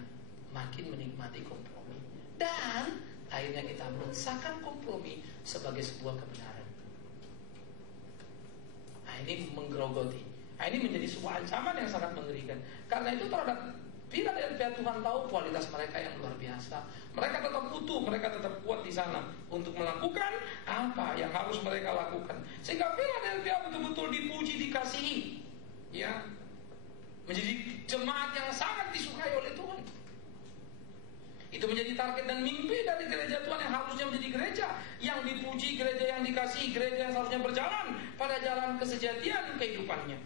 makin menikmati kompromi. Dan akhirnya kita mensahkan kompromi sebagai sebuah kebenaran. Nah ini menggerogoti. Nah ini menjadi sebuah ancaman yang sangat mengerikan. Karena itu terhadap Philadelphia, Tuhan tahu kualitas mereka yang luar biasa. Mereka tetap utuh, mereka tetap kuat di sana untuk melakukan apa yang harus mereka lakukan. Sehingga Philadelphia betul-betul dipuji, dikasihi. Ya, menjadi jemaat yang sangat disukai oleh Tuhan. Itu menjadi target dan mimpi dari gereja Tuhan yang harusnya menjadi gereja yang dipuji, gereja yang dikasihi, gereja yang seharusnya berjalan pada jalan kesejatian kehidupannya.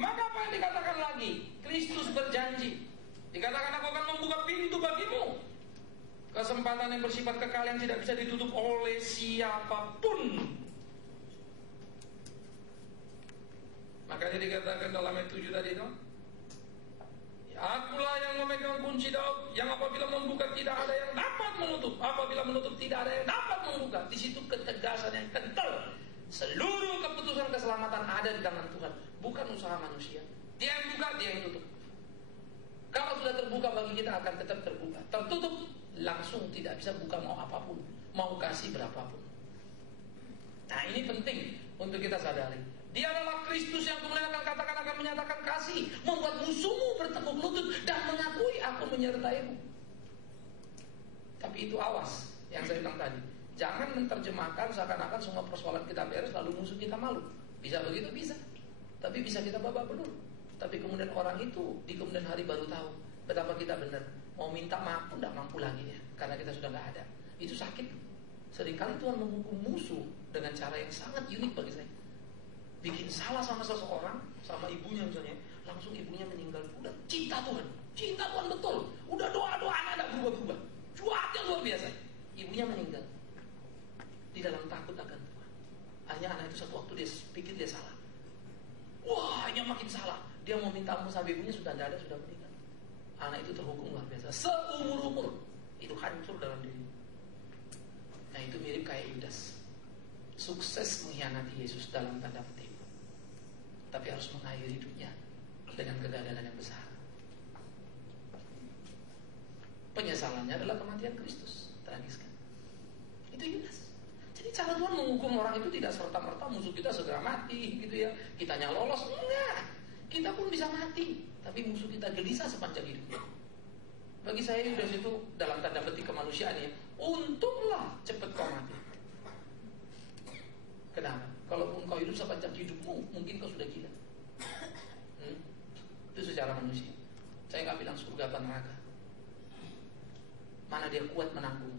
Maka apa yang dikatakan lagi? Kristus berjanji, dikatakan aku akan membuka pintu bagimu. Kesempatan yang bersifat kekal yang tidak bisa ditutup oleh siapapun. Makanya dikatakan dalam ayat 7 tadi itu, akulah yang memegang kunci Daud, yang apabila membuka tidak ada yang dapat menutup, apabila menutup tidak ada yang dapat membuka. Di situ ketegasan yang kental. Seluruh keputusan keselamatan ada di tangan Tuhan, bukan usaha manusia. Dia yang buka, dia yang tutup. Kalau sudah terbuka bagi kita akan tetap terbuka. Tertutup langsung tidak bisa buka mau apapun, mau kasih berapapun. Nah ini penting untuk kita sadari. Dia adalah Kristus yang kemudian akan menyatakan kasih, membuat musuhmu bertekuk lutut dan mengakui aku menyertaimu. Tapi itu awas yang saya bilang tadi. Jangan menerjemahkan seakan-akan semua persoalan kita beres lalu musuh kita malu. Bisa begitu? Bisa. Tapi bisa kita babak belur. Tapi kemudian orang itu di kemudian hari baru tahu betapa kita benar. Mau minta maaf pun tidak mampu lagi ya, karena kita sudah nggak ada. Itu sakit. Seringkali Tuhan menghukum musuh dengan cara yang sangat unik bagi saya. Bikin salah sama seseorang, sama ibunya misalnya, langsung ibunya meninggal. Udah cinta Tuhan betul. Udah doa-doa anak tidak berubah-ubah. Cuatnya luar biasa. Ibunya meninggal di dalam takut akan Tuhan. Akhirnya anak itu satu waktu dia pikir dia salah. Wah, ini makin salah. Dia mau minta ampun sama ibunya sudah tidak ada, sudah meninggal. Anak itu terhukum luar biasa. Seumur-umur itu hancur dalam diri. Nah itu mirip kayak Yudas. Sukses mengkhianati Yesus dalam tanda petik, tapi harus mengakhiri hidupnya dengan kegagalan yang besar. Penyesalannya adalah kematian Kristus. Tragis kan? Itu Yudas. Jadi cara Tuhan menghukum orang itu tidak serta-merta musuh kita segera mati gitu ya. Kitanya lolos, enggak. Kita pun bisa mati, tapi musuh kita gelisah sepanjang hidupnya. Bagi saya Yudas itu dalam tanda petik kemanusiaan ya, untunglah cepat kau mati. Kenapa? Kalaupun kau hidup sepanjang hidupmu, mungkin kau sudah gila. Itu sejak secara manusia. Saya nggak bilang surga atau neraka. Mana dia kuat menanggung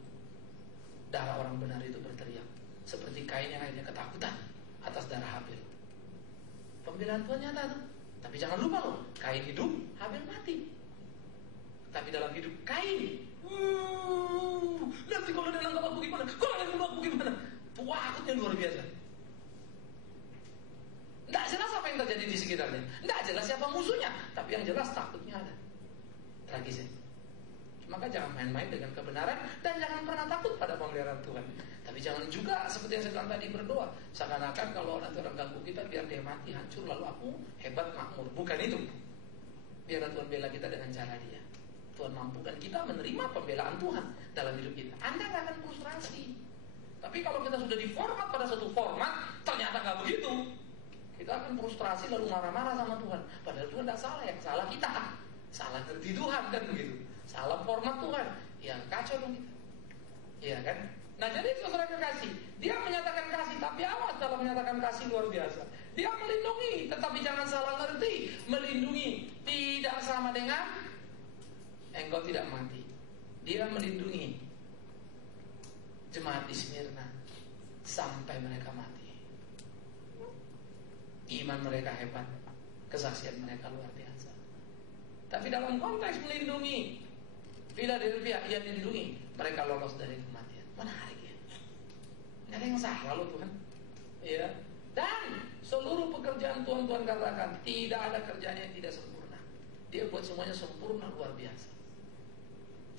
darah orang benar itu berteriak, seperti Kain yang akhirnya ketakutan atas darah Habil. Pembelaan Tuhan nyata tuh. Tapi jangan lupa loh, Kain hidup, Habil mati. Tapi dalam hidup Kain, nanti kalau dia nangkap aku gimana? Kalau dia nangkap aku gimana? Takutnya luar biasa. Nggak jelas apa yang terjadi di sekitarnya, nggak jelas siapa musuhnya, tapi yang jelas takutnya ada. Tragisnya. Maka jangan main-main dengan kebenaran dan jangan pernah takut pada pemeliharaan Tuhan. Tapi jangan juga seperti yang saya bilang tadi berdoa, seakan-akan kalau nanti orang ganggu kita biar dia mati hancur lalu aku hebat makmur. Bukan itu. Biarlah Tuhan bela kita dengan cara Dia. Tuhan mampukan kita menerima pembelaan Tuhan dalam hidup kita. Anda nggak akan frustrasi. Tapi kalau kita sudah diformat pada satu format, ternyata nggak begitu, kita akan frustrasi lalu marah-marah sama Tuhan. Padahal Tuhan tidak salah, yang salah kita. Salah ngerti Tuhan kan begitu. Salah format Tuhan. Ya kacau dong kita. Iya kan? Nah jadi saudara kekasih, dia menyatakan kasih, tapi awas dalam menyatakan kasih luar biasa. Dia melindungi, tetapi jangan salah ngerti. Melindungi tidak sama dengan engkau tidak mati. Dia melindungi jemaat di Smyrna sampai mereka mati. Iman mereka hebat, kesaksian mereka luar biasa. Tapi dalam konteks melindungi Philadelphia, ia melindungi mereka lolos dari kematian. Menarik ya. Nggak ada yang salah loh Tuhan. Ya. Dan seluruh pekerjaan Tuhan katakan tidak ada kerjanya yang tidak sempurna. Dia buat semuanya sempurna luar biasa.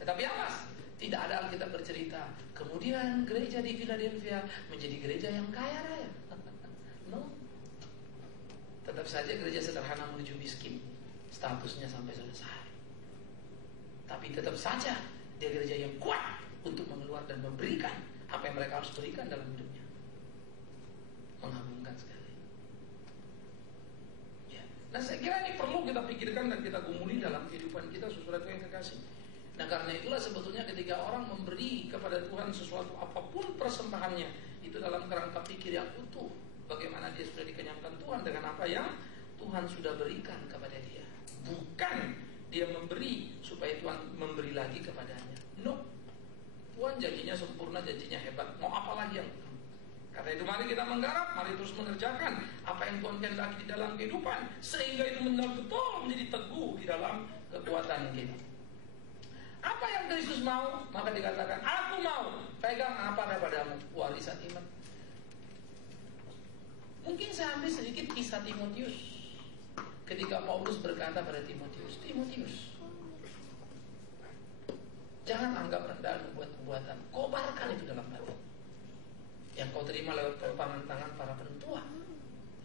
Tetapi awas, tidak ada Alkitab bercerita kemudian gereja di Philadelphia menjadi gereja yang kaya raya. No. Tetap saja gereja sederhana menuju miskin, statusnya sampai selesai. Tapi tetap saja dia gereja yang kuat untuk mengeluarkan dan memberikan apa yang mereka harus berikan dalam hidupnya. Mengagumkan sekali. Ya. Nah saya kira ini perlu kita pikirkan dan kita gumuli dalam kehidupan kita, saudara yang kekasih. Nah karena itulah sebetulnya ketika orang memberi kepada Tuhan sesuatu apapun persembahannya, itu dalam kerangka pikir yang utuh. Bagaimana dia sudah dikenyangkan Tuhan dengan apa yang Tuhan sudah berikan kepada dia. Bukan dia memberi supaya Tuhan memberi lagi kepadanya. No. Tuhan janjinya sempurna, janjinya hebat. Mau apa lagi yang karena itu mari kita menggarap, mari terus mengerjakan apa yang Tuhan kehendaki di dalam kehidupan, sehingga itu betul menjadi teguh di dalam kekuatan kita. Apa yang Kristus mau, maka dikatakan, aku mau pegang apa daripada warisan iman. Mungkin saya ambil sedikit kisah Timotius. Ketika Paulus berkata pada Timotius, Timotius, jangan anggap rendah nubuatan, kobarkan itu dalam hati. Yang kau terima lewat kelupangan tangan para pentua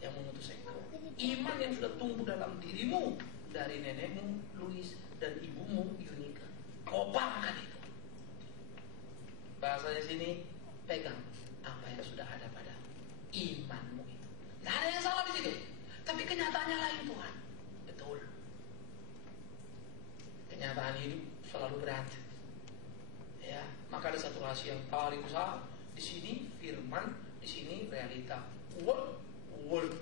yang mengutus engkau. Iman yang sudah tumbuh dalam dirimu dari nenekmu Louis dan ibumu Yunika. Kobarkan itu. Bahasanya sini, pegang apa yang sudah ada pada imanmu itu. Tidak ada yang salah di situ. Tapi kenyataannya lain Tuhan. Betul. Kenyataan hidup selalu berat. Ya, maka ada satu rahasia yang paling besar. Di sini firman, di sini realita. World.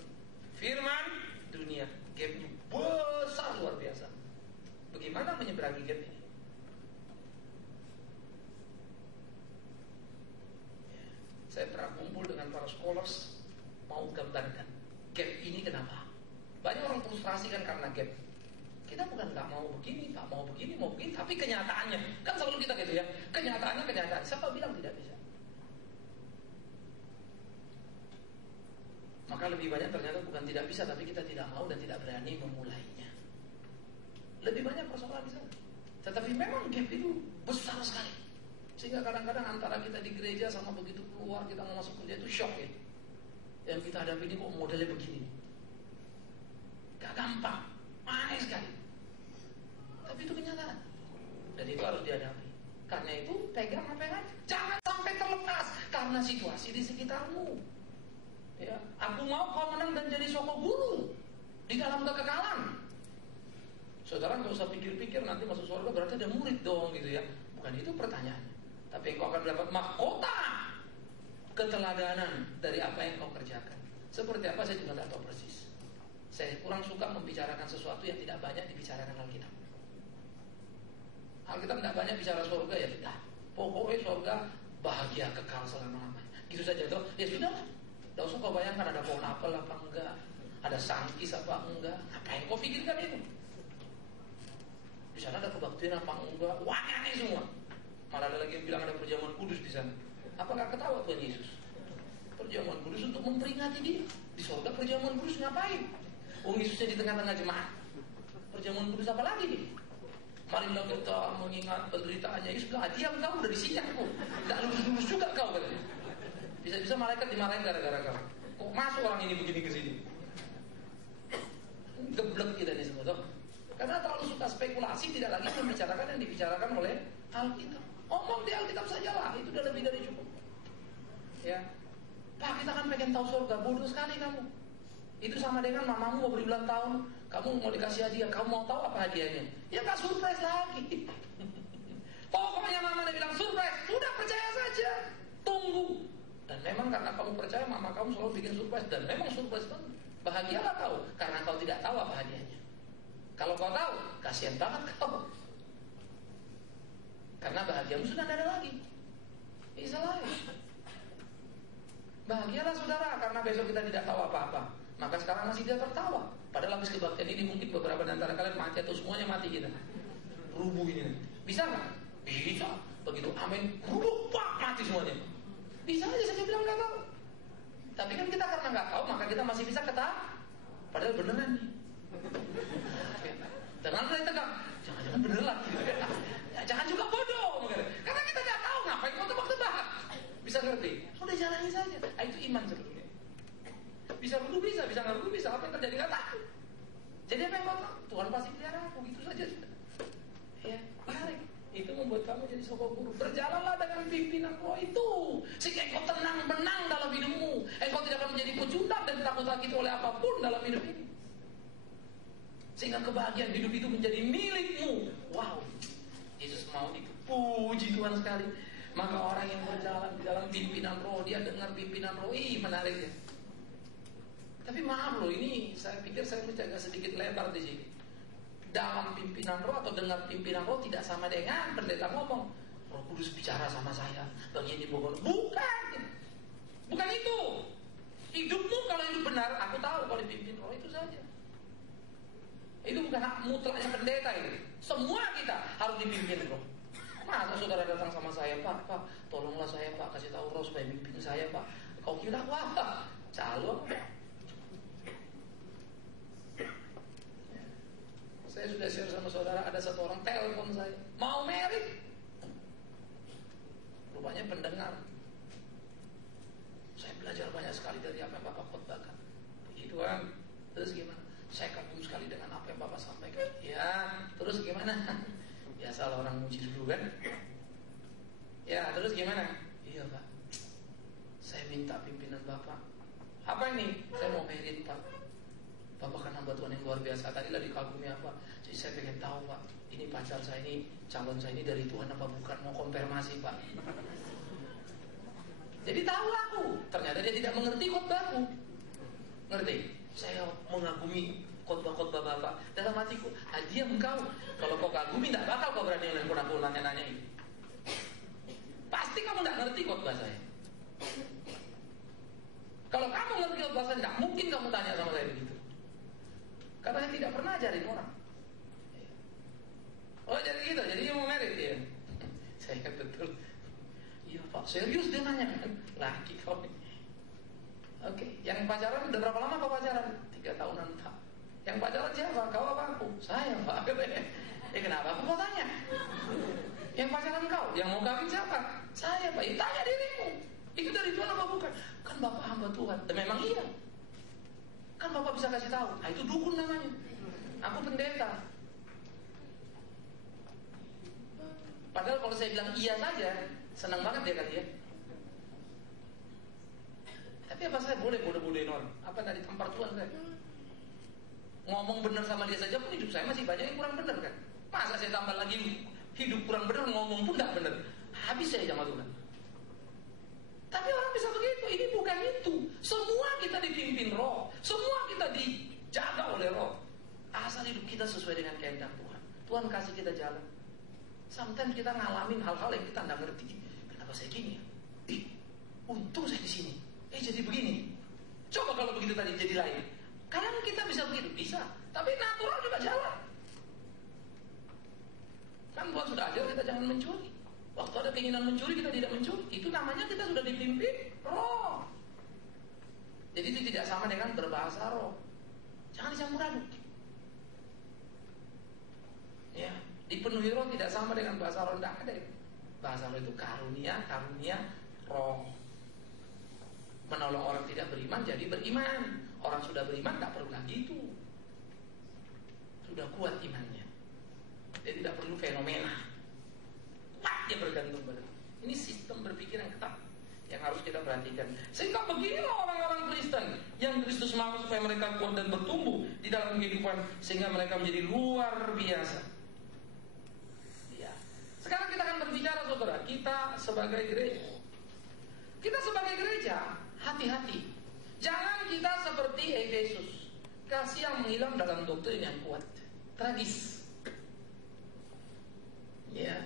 Firman, dunia. Gapnya besar luar biasa. Bagaimana menyeberangi gap ini? Ya, saya pernah kumpul dengan para scholars, mau gambarkan gap ini kenapa? Banyak orang frustrasi kan karena gap. Kita bukan nggak mau begini, tak mau begini, mau begini, tapi kenyataannya kan selalu kita gitu ya. Kenyataannya kenyataan. Siapa bilang tidak bisa? Maka lebih banyak ternyata bukan tidak bisa, tapi kita tidak mau dan tidak berani memulainya. Lebih banyak persoalan di sana. Tetapi memang gap itu besar sekali. Sehingga kadang-kadang antara kita di gereja sama begitu keluar kita mau masuk kerja itu shock ya. Yang kita hadapi ini kok modelnya begini. Gak gampang, aneh sekali. Tapi itu kenyataan. Dan itu harus dihadapi. Karena itu pegang apa yang ada. Jangan sampai terlepas karena situasi di sekitarmu. Ya, aku mau kau menang dan jadi soko guru di dalam kekekalan. Saudara nggak usah pikir-pikir nanti masuk surga berarti ada murid dong gitu ya. Bukan itu pertanyaannya. Tapi engkau akan mendapat mahkota keteladanan dari apa yang kau kerjakan. Seperti apa saya juga tidak tahu persis. Saya kurang suka membicarakan sesuatu yang tidak banyak dibicarakan Alkitab. Alkitab tidak banyak bicara surga, ya sudah. Pokoknya surga bahagia kekal selama-lamanya. Gitu saja toh. Ya sudah. Tidak usah kau bayangkan ada pohon apel apa enggak, ada sangkis apa enggak. Ngapain kau pikirkan itu? Di sana ada kebaktian apa enggak? Wah, aneh semua. Malah ada lagi yang bilang ada perjamuan kudus di sana. Apa nggak ketawa Tuhan Yesus? Perjamuan kudus untuk memperingati dia. Di surga perjamuan kudus ngapain? Yesusnya di tengah-tengah jemaat. Perjamuan kudus apa lagi nih? Marilah kita mengingat penderitaannya. Yesus bilang, diam kau, udah disinyak kau. Tidak lulus-lulus juga kau katanya. Bisa-bisa malaikat dimarahin gara-gara kau. Kok masuk orang ini begini ke sini? Geblek kita ini semua toh. Karena terlalu suka spekulasi, tidak lagi membicarakan yang dibicarakan oleh Alkitab. Omong di Alkitab sajalah, itu udah lebih dari cukup. Ya, Pak, kita kan pengen tahu surga. Bodoh sekali kamu. Itu sama dengan mamamu mau beri ulang tahun, kamu mau dikasih hadiah, kamu mau tahu apa hadiahnya? Ya nggak surprise lagi. Pokoknya mama bilang surprise, sudah percaya saja, tunggu. Dan memang karena kamu percaya, mama kamu selalu bikin surprise, dan memang surprise banget. Bahagialah kau, karena kau tidak tahu apa hadiahnya. Kalau kau tahu, kasihan banget kau. Karena bahagiamu sudah tidak ada lagi. Bisa lagi. Bahagialah saudara, karena besok kita tidak tahu apa-apa. Maka sekarang masih dia tertawa. Padahal habis kebaktian ini mungkin beberapa di antara kalian mati atau semuanya mati kita. Rubuh ini. Bisa nggak? Bisa. Begitu amin, rubuh, pak, mati semuanya. Bisa aja, saya bilang nggak tahu. Tapi kan kita karena nggak tahu, maka kita masih bisa ketawa. Padahal beneran nih. Dengan saya tegang, jangan-jangan bener lagi. Jangan juga bodoh. Karena kita nggak tahu, ngapain kau tebak-tebak. Bisa ngerti? Udah jalani saja. Itu iman sebetulnya. Bisa rudu bisa nggak rudu bisa. Apa yang terjadi nggak tahu. Jadi apa yang kau tahu? Tuhan pasti pelihara aku, gitu saja sudah. Ya, menarik. Itu membuat kamu jadi sebuah guru. Berjalanlah dengan pimpinan Roh itu, sehingga engkau tenang, menang dalam hidupmu. Engkau tidak akan menjadi pecundang dan takut sakit oleh apapun dalam hidup ini. Sehingga kebahagiaan hidup itu menjadi milikmu. Wow, Yesus mau itu. Puji Tuhan sekali. Maka orang yang berjalan di dalam pimpinan Roh, dia dengar pimpinan Roh. Menarik ya. Tapi maaf loh, ini saya pikir saya mesti agak sedikit lebar di sini. Dalam pimpinan Roh atau dengar pimpinan Roh tidak sama dengan pendeta ngomong, Roh Kudus bicara sama saya, begini pokoknya. Bukan itu. Hidupmu kalau itu benar, aku tahu kalau dipimpin Roh itu saja. Itu bukan hak mutlaknya pendeta itu. Semua kita harus dipimpin Roh. Masa saudara datang sama saya, Pak, tolonglah saya Pak, kasih tahu Roh supaya pimpin saya Pak. Kau kira aku apa? Calon. Saya sudah share sama saudara, ada satu orang telepon saya, mau merit. Rupanya pendengar. Saya belajar banyak sekali dari apa yang Bapak khotbahkan. Puji Tuhan. Terus gimana? Saya kagum sekali dengan apa yang Bapak sampaikan. Ya, terus gimana? Biasa orang muji dulu kan. Ya, terus gimana? Iya Pak, saya minta pimpinan Bapak. Apa ini? Saya mau merit Pak. Bapak kan hamba Tuhan yang luar biasa. Tadi lah dikagumi apa? Jadi saya pengen tahu Pak, ini pacar saya ini, calon saya ini dari Tuhan apa bukan? Mau konfirmasi Pak. Jadi tahu aku. Ternyata dia tidak mengerti khotbahku. Ngerti? Saya mengagumi khotbah-khotbah Bapak. Dalam hatiku, diam engkau. Kalau kau kagumi, tak bakal kau berani nelfon aku nanya-nanya ini. Pasti kamu tidak ngerti khotbah saya. Kalau kamu ngerti khotbah saya, tidak mungkin kamu tanya sama saya begitu. Karena saya tidak pernah ajarin orang. Oh jadi gitu, jadi dia mau merit ya. Saya betul. Iya Pak, serius dia nanya kan. Laki kau. Oke, yang pacaran udah berapa lama kau pacaran? 3 tahunan Pak. Yang pacaran siapa? Kau apa aku? Saya Pak. Kenapa aku mau tanya? Yang pacaran kau, yang mau kawin siapa? Saya Pak. Tanya dirimu. Itu dari Tuhan apa bukan? Kan Bapak hamba Tuhan. Dan memang iya. Kan Bapak bisa kasih tahu. Itu dukun namanya. Aku pendeta. Padahal kalau saya bilang iya saja, senang banget dia kali ya. Tapi apa saya boleh bodoh-bodohin orang? Apa tadi tampar Tuhan saya? Ngomong benar sama dia saja pun hidup saya masih banyak yang kurang benar kan? Masa saya tambah lagi hidup kurang benar, ngomong pun tidak benar. Habis saya sama Tuhan. Tapi orang bisa begitu. Ini bukan itu. Semua kita dipimpin Roh. Semua kita dijaga asal hidup kita sesuai dengan kehendak Tuhan. Tuhan kasih kita jalan. Sometimes kita ngalamin hal-hal yang kita nggak ngerti. Kenapa saya gini ya? Untung saya di sini. Jadi begini. Coba kalau begitu tadi jadi lain. Kadang kita bisa begitu, bisa. Tapi natural juga jalan. Kan Tuhan sudah ajar kita jangan mencuri. Waktu ada keinginan mencuri kita tidak mencuri. Itu namanya kita sudah dipimpin roh. Jadi itu tidak sama dengan berbahasa roh. Jangan dicampur aduk. Ya, dipenuhi roh tidak sama dengan bahasa roh. Tidak ada. Bahasa roh itu karunia roh. Menolong orang tidak beriman jadi beriman. Orang sudah beriman tak perlu lagi itu. Sudah kuat imannya. Dia tidak perlu fenomena. Kuat dia bergantung pada. Ini sistem berpikir yang ketat yang harus kita perhatikan. Sehingga beginilah orang-orang Kristen yang Kristus mau supaya mereka kuat dan bertumbuh di dalam kehidupan sehingga mereka menjadi luar biasa. Ya. Sekarang kita akan berbicara, saudara, kita sebagai gereja. Kita sebagai gereja hati-hati. Jangan kita seperti Efesus, kasih yang menghilang dalam doktrin yang kuat. Tragis. Ya.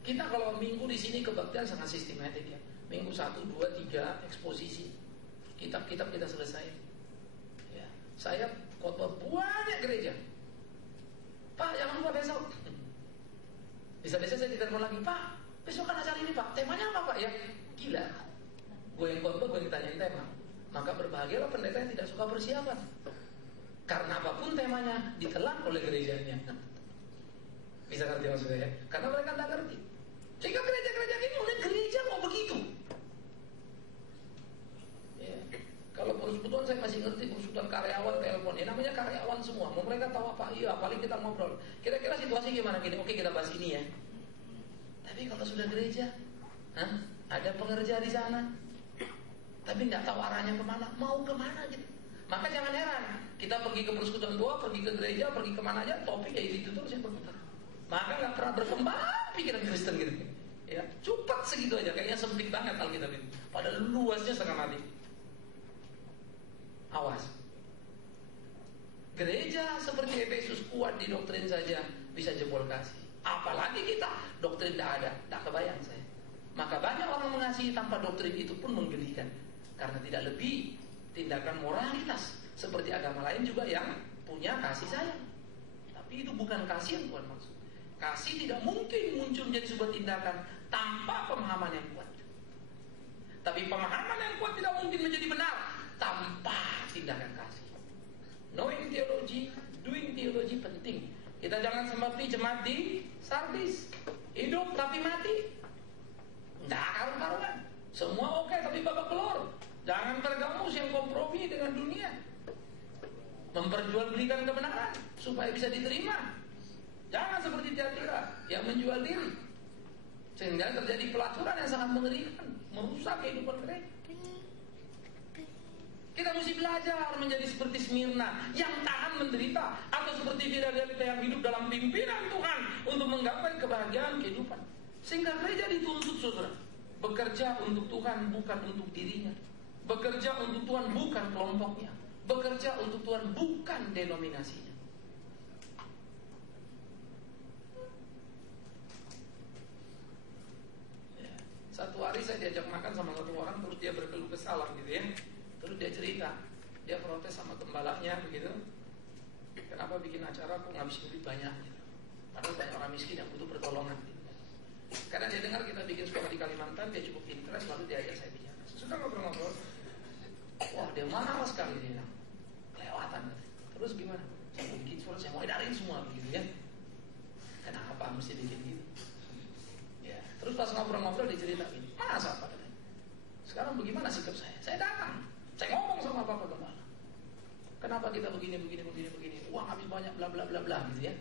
Kita kalau minggu di sini kebaktian sangat sistematik ya. Minggu 1, 2, 3 eksposisi. Kitab-kitab kita selesai. Ya. Saya khotbah banyak gereja. Pak, jangan lupa besok. Bisa-bisa saya ditelepon lagi, Pak, besok kan acara ini Pak, temanya apa Pak ya? Gila. Gue yang khotbah, gue yang ditanyain tema. Maka berbahagialah pendeta yang tidak suka persiapan. Karena apapun temanya ditelan oleh gerejanya. Bisa ngerti maksudnya ya? Karena mereka tidak ngerti. Sehingga gereja-gereja ini udah gereja mau begitu. Ya. Kalau persekutuan saya masih ngerti, persekutuan karyawan telepon. Ya namanya karyawan semua. Mau mereka tahu apa? Iya, paling kita ngobrol. Kira-kira situasi gimana gini? Oke, kita bahas ini ya. Tapi kalau sudah gereja, ada pengerja di sana, tapi tidak tahu arahnya kemana, mau kemana gitu. Maka jangan heran, kita pergi ke persekutuan doa, pergi ke gereja, pergi kemana aja, topik ya itu terus yang berputar. Maka nggak pernah berkembang pikiran Kristen gitu. Ya, cepat segitu aja, kayaknya sempit banget Alkitab itu. Padahal luasnya setengah mati. Awas. Gereja seperti Efesus kuat di doktrin saja bisa jebol kasih. Apalagi kita doktrin tidak ada, tidak kebayang saya. Maka banyak orang mengasihi tanpa doktrin itu pun menggelikan. Karena tidak lebih tindakan moralitas seperti agama lain juga yang punya kasih sayang. Tapi itu bukan kasih yang Tuhan maksud. Kasih tidak mungkin muncul menjadi sebuah tindakan tanpa pemahaman yang kuat. Tapi pemahaman yang kuat tidak mungkin menjadi benar tanpa tindakan kasih. Knowing theology, doing theology penting. Kita jangan seperti jemaat di Sardis, hidup tapi mati. Tidak karu-karuan. Semua oke tapi babak belur. Jangan tergamus yang kompromi dengan dunia. Memperjualbelikan kebenaran supaya bisa diterima. Jangan seperti Tiatira yang menjual diri. Sehingga terjadi pelacuran yang sangat mengerikan, merusak kehidupan mereka. Kita mesti belajar menjadi seperti Smyrna yang tahan menderita, atau seperti Filadelfia yang hidup dalam pimpinan Tuhan untuk menggapai kebahagiaan kehidupan. Sehingga gereja dituntut, saudara, bekerja untuk Tuhan bukan untuk dirinya, bekerja untuk Tuhan bukan kelompoknya, bekerja untuk Tuhan bukan denominasinya. Ya. Satu hari saya diajak makan sama satu orang, terus dia berkeluh kesah gitu ya. Terus dia cerita, dia protes sama gembalanya begitu. Kenapa bikin acara kok ngabisin duit banyak gitu. Padahal banyak orang miskin yang butuh pertolongan gitu. Karena dia dengar kita bikin sekolah di Kalimantan, dia cukup interest, lalu dia ajak saya bicara. Sudah ngobrol-ngobrol, wah dia marah sekali dia, kelewatan. Terus gimana? Saya mau bikin surat, saya mau edarin semua begitu ya. Kenapa mesti bikin gitu? Ya. Terus pas ngobrol-ngobrol dia cerita gini, masa apa katanya? Sekarang bagaimana sikap saya? Saya datang, saya ngomong sama Bapak Gembala. Kenapa kita begini? Uang habis banyak, bla bla bla bla gitu ya.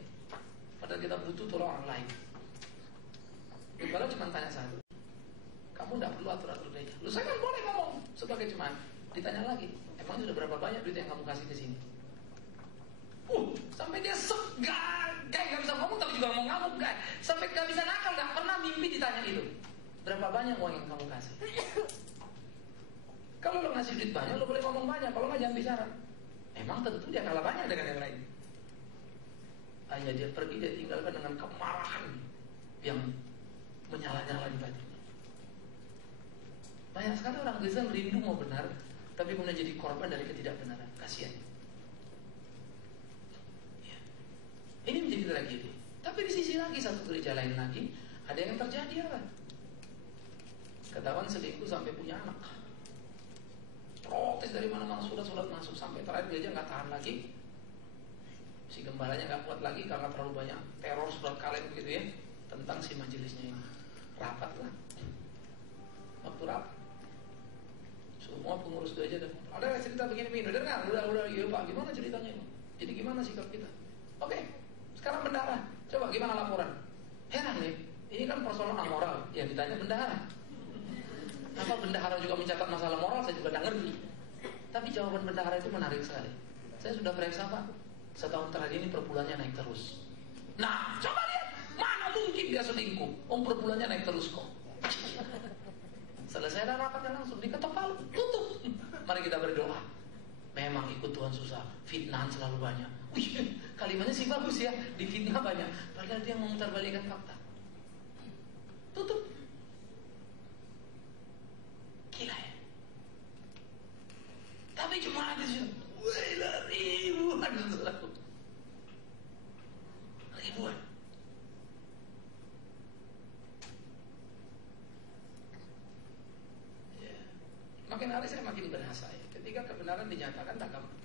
Padahal kita butuh tolong orang lain. Gembala cuma tanya satu, kamu tidak perlu atur-atur gereja. Lu saya kan boleh ngomong sebagai jemaat. Ditanya lagi, emang sudah berapa banyak duit yang kamu kasih ke sini? Sampai dia kayak nggak bisa ngomong tapi juga mau ngamuk guys. Sampai nggak bisa nakal, nggak pernah mimpi ditanya itu. Berapa banyak uang yang kamu kasih? Kalau lo ngasih duit banyak, lo boleh ngomong banyak. Kalau nggak jangan bicara. Memang tentu dia kalah banyak dengan yang lain. Hanya dia pergi, dia tinggalkan dengan kemarahan yang menyala-nyala di batinnya. Banyak sekali orang Kristen rindu mau benar, tapi kemudian jadi korban dari ketidakbenaran. Kasihan. Ya. Ini menjadi tragedi. Tapi di sisi lagi, satu gereja lain lagi, ada yang terjadi apa? Ketahuan selingkuh sampai punya anak. Protes dari mana-mana, surat-surat masuk, sampai terakhir gereja nggak tahan lagi. Si gembalanya nggak kuat lagi karena terlalu banyak teror surat kaleng gitu ya tentang si majelisnya ini. Rapat lah. Waktu rapat, semua pengurus gereja ada cerita begini, dengar, udah, iya Pak, gimana ceritanya ini? Jadi gimana sikap kita? Oke, sekarang bendahara, coba gimana laporan? Heran nih, ini kan persoalan amoral, yang ditanya bendahara. Apa bendahara juga mencatat masalah moral? Saya juga nggak ngerti. Tapi jawaban bendahara itu menarik sekali. Saya sudah periksa Pak, setahun terakhir ini perbulannya naik terus. Nah, coba lihat, mana mungkin dia selingkuh? Per bulannya naik terus kok. Selesai dan rapatnya langsung diketok palu, tutup. Mari kita berdoa. Memang ikut Tuhan susah, fitnahan selalu banyak. Wih, kalimatnya sih bagus ya, difitnah banyak. Padahal dia memutarbalikkan fakta. Tutup. Gila ya. Tapi jemaat itu, ribuan selalu. Ribuan. Makin hari saya makin berasa ya. Ketika kebenaran dinyatakan tak gampang.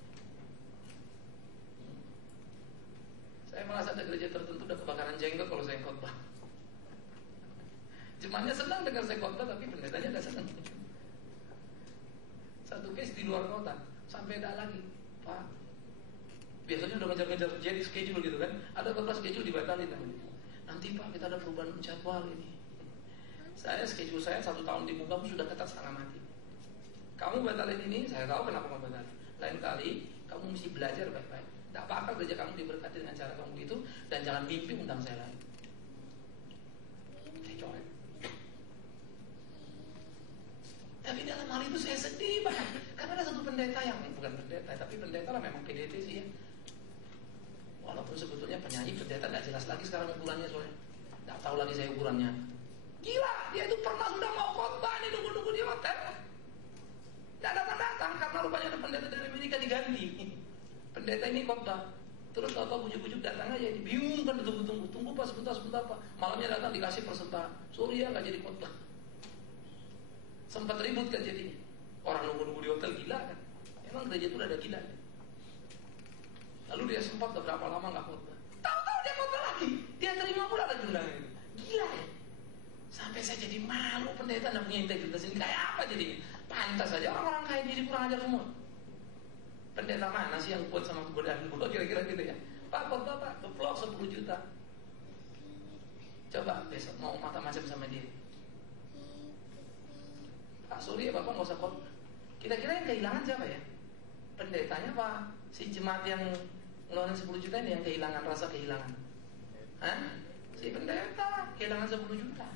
Saya merasa ada gereja tertentu udah kebakaran jenggot kalau saya khotbah. Jemaatnya senang dengar saya khotbah, tapi pendetanya gak senang. Satu case di luar kota, sampai ada lagi, Pak. Biasanya udah ngejar-ngejar jadi schedule gitu kan. Ada khotbah schedule dibatalin namanya. Nanti Pak kita ada perubahan jadwal ini. Schedule saya 1 tahun di muka sudah ketat setengah mati. Kamu batalin ini, saya tahu kenapa kamu batalin. Lain kali, kamu mesti belajar baik-baik. Tidak apa-apa gereja kamu diberkati dengan cara kamu gitu, dan jangan mimpi undang saya lagi. Saya coret. Tapi dalam hal itu saya sedih banget. Karena ada satu pendeta yang, bukan pendeta, tapi pendeta lah memang PDT sih ya. Walaupun sebetulnya penyanyi pendeta tidak jelas lagi sekarang ukurannya soalnya. Tidak tahu lagi saya ukurannya. Gila, dia itu pernah sudah mau khotbah nih, nunggu-nunggu di hotel. Tidak datang-datang karena rupanya ada pendeta dari Amerika diganti. Pendeta ini khotbah, terus tahu-tahu bujuk-bujuk datang aja, bingung kan, tunggu Pak, sebentar Pak. Malamnya datang dikasih persembahan, sorry ya nggak jadi khotbah. Sempat ribut kan jadinya. Orang nunggu-nunggu di hotel gila kan. Emang gereja itu udah ada gila. Lalu dia sempat beberapa lama nggak khotbah. Tahu-tahu dia khotbah lagi, dia terima pula lagi undangan itu. Gila ya. Sampai saya jadi malu, pendeta tidak punya integritas ini kayak apa jadinya? Pantas saja orang-orang kaya diri kurang ajar semua. Pendeta mana sih yang kuat sama kegodaan gua kira-kira gitu ya? Pak, khotbah Pak, vlog 10 juta. Coba besok mau macam-macam sama dia. Pak, sorry ya Bapak nggak usah khotbah. Kira-kira yang kehilangan siapa ya? Pendetanya Pak, si jemaat yang ngeluarin 10 juta ini yang kehilangan, rasa kehilangan. Hah? Si pendeta kehilangan 10 juta.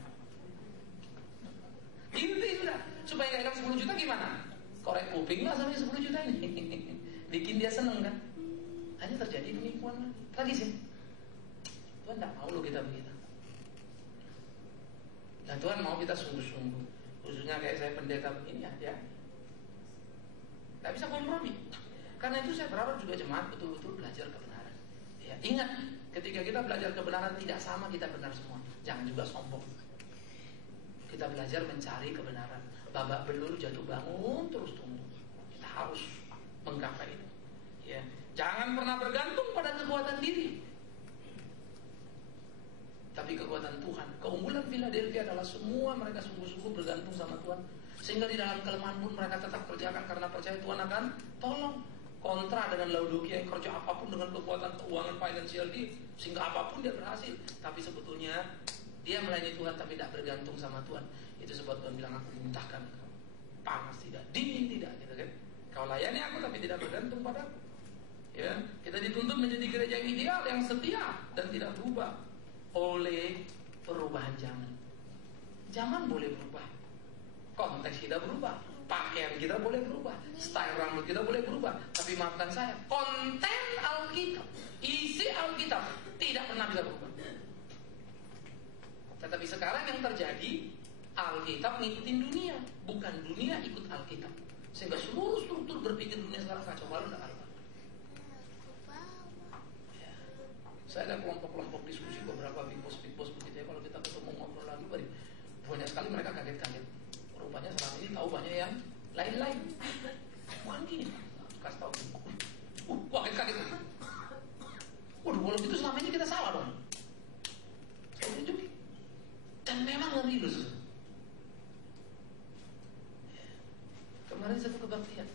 Gitu sudah. Supaya gak hilang 10 juta gimana? Korek kuping lah sampai 10 juta ini. Bikin dia seneng kan? Hanya terjadi penipuan lagi. Tragis ya? Tuhan tak mau loh kita begitu. Dan Tuhan mau kita sungguh-sungguh. Khususnya kayak saya pendeta begini ya. Gak bisa kompromi. Karena itu saya berharap juga jemaat betul-betul belajar kebenaran. Ya, ingat, ketika kita belajar kebenaran tidak sama kita benar semua. Jangan juga sombong. Kita belajar mencari kebenaran. Babak belur jatuh bangun terus tumbuh. Kita harus menggapai itu. Ya, jangan pernah bergantung pada kekuatan diri. Tapi kekuatan Tuhan. Keunggulan Philadelphia adalah semua mereka sungguh-sungguh bergantung sama Tuhan. Sehingga di dalam kelemahan pun mereka tetap kerjakan karena percaya Tuhan akan tolong. Kontra dengan Laodikia yang kerja apapun dengan kekuatan keuangan finansial dia, sehingga apapun dia berhasil. Tapi sebetulnya dia melayani Tuhan tapi tidak bergantung sama Tuhan. Itu sebab Tuhan bilang, aku dimuntahkan engkau. Panas tidak, dingin tidak, gitu kan. Kau layani aku tapi tidak bergantung padaku. Ya, kita dituntut menjadi gereja yang ideal, yang setia dan tidak berubah oleh perubahan zaman. Zaman boleh berubah. konteks kita berubah, pakaian kita boleh berubah, style rambut kita boleh berubah. Tapi maafkan saya, konten Alkitab, isi Alkitab tidak pernah bisa berubah. Tetapi sekarang yang terjadi, Alkitab ngikutin dunia, bukan dunia ikut Alkitab. Sehingga seluruh struktur berpikir dunia sekarang kacau balau dan arba. Ya. Saya ada kelompok-kelompok diskusi beberapa big boss begitu ya. Kalau kita ketemu ngobrol lagi, banyak sekali mereka kaget-kaget. Rupanya selama ini tahu banyak yang lain-lain. Bukan gini, kasih tahu. Kaget-kaget. Waduh, kalau gitu selama ini kita salah dong. Saya tunjukin. Dan memang ngeri loh. Kemarin satu kebaktian,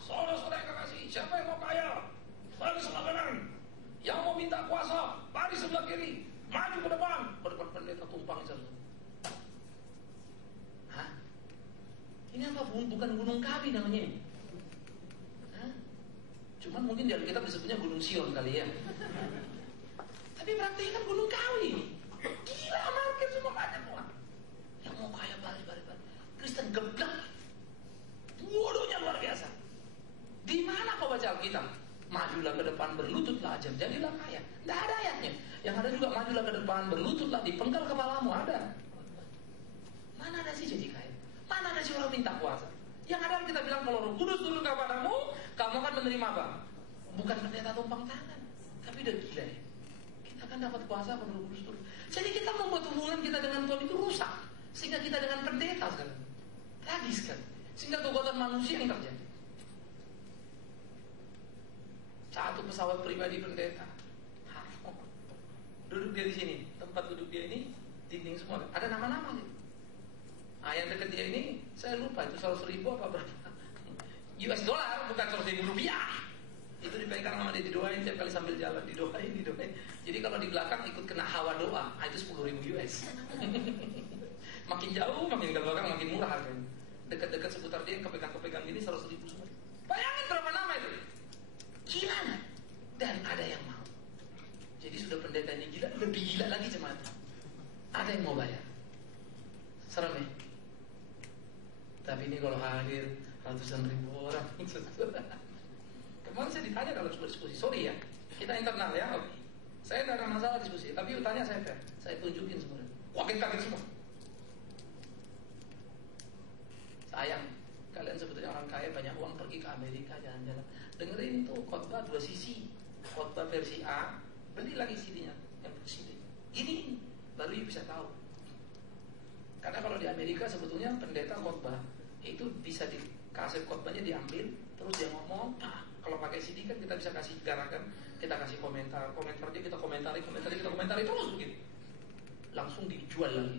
saudara-saudara yang kasih, siapa yang mau kaya? Bari sebelah kanan. Yang mau minta kuasa, bari sebelah kiri. Maju ke depan. Ke depan pendeta tumpang saja. Hah? Ini apa? Bukan gunung Kawi namanya ini. Hah? Cuman mungkin di Alkitab disebutnya gunung Sion kali ya. Tapi praktiknya kan gunung Kawi. Gila, market semua banyak orang. Yang mau kaya bari. Kristen geblek. Bodohnya luar biasa. Di mana kau baca Alkitab? Majulah ke depan, berlututlah ajar, jadilah kaya. Tidak ada ayatnya. Yang ada juga majulah ke depan, berlututlah, dipenggal kepalamu. Ada. Mana ada sih jadi kaya? Mana ada sih orang minta kuasa? Yang ada kita bilang kalau Roh Kudus turun kepadamu, kamu akan menerima apa? Bukan pendeta tumpang tangan, tapi udah gila ya. Kita akan dapat kuasa kalau Roh Kudus turun. Jadi kita membuat hubungan kita dengan Tuhan itu rusak, sehingga kita dengan pendeta sekarang tragis kan. Sehingga kekuatan manusia yang terjadi. Satu pesawat pribadi pendeta. Duduk dia di sini, tempat duduk dia ini dinding semua. Ada nama-nama gitu. Yang dekat dia ini saya lupa itu 100.000 apa berapa? US dollar, bukan 100.000 rupiah. Itu dipegang sama dia, didoain tiap kali sambil jalan, didoain. Jadi kalau di belakang ikut kena hawa doa, itu 10.000 US. Makin jauh, makin ke belakang makin murah harganya. Dekat-dekat seputar dia yang kepegang-kepegang gini 100.000 semua. Bayangin berapa nama itu? Gila gak? Dan ada yang mau. Jadi sudah pendeta ini gila, lebih gila lagi jemaat. Ada yang mau bayar. Serem ya? Tapi ini kalau hadir ratusan ribu orang. Kemarin saya ditanya kalau berdiskusi, sorry ya, kita internal ya. Saya tidak ada masalah diskusi, tapi tanya saya fair. Saya tunjukin semuanya. Kaget-kaget semua. Sayang, kalian sebetulnya orang kaya banyak uang pergi ke Amerika jalan-jalan. Dengerin tuh khotbah 2 sisi. Khotbah versi A, beli lagi CD-nya yang versi B. Ini baru bisa tahu. Karena kalau di Amerika sebetulnya pendeta khotbah itu bisa di kaset khotbahnya diambil, terus dia ngomong. Kalau pakai CD kan kita bisa kasih garakan, kita kasih komentar dia kita komentari terus begitu. Langsung dijual lagi.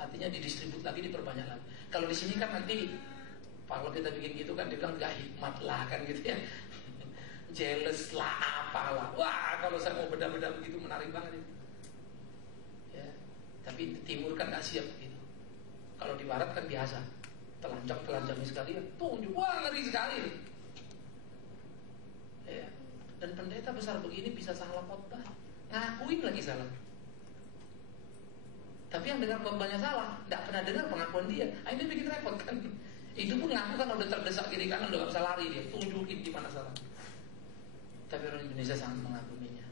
Artinya didistribut lagi, diperbanyak lagi. Kalau di sini kan nanti kalau kita bikin gitu kan dibilang gak hikmat lah kan gitu ya. Jealous lah apalah. Wah, kalau saya mau beda-beda begitu menarik banget itu. Ya. Tapi di timur kan gak siap begitu. Kalau di barat kan biasa. Telanjang sekali ya. Tunjuk, wah ngeri sekali. Ya. Dan pendeta besar begini bisa salah khotbah. Ngakuin lagi salah. Tapi yang dengar khotbahnya salah, tidak pernah dengar pengakuan dia. Ini bikin repot kan. Itu pun ngaku kan udah terdesak kiri kanan, udah gak bisa lari dia. Tunjukin di mana salah. Tapi orang Indonesia sangat mengaguminya.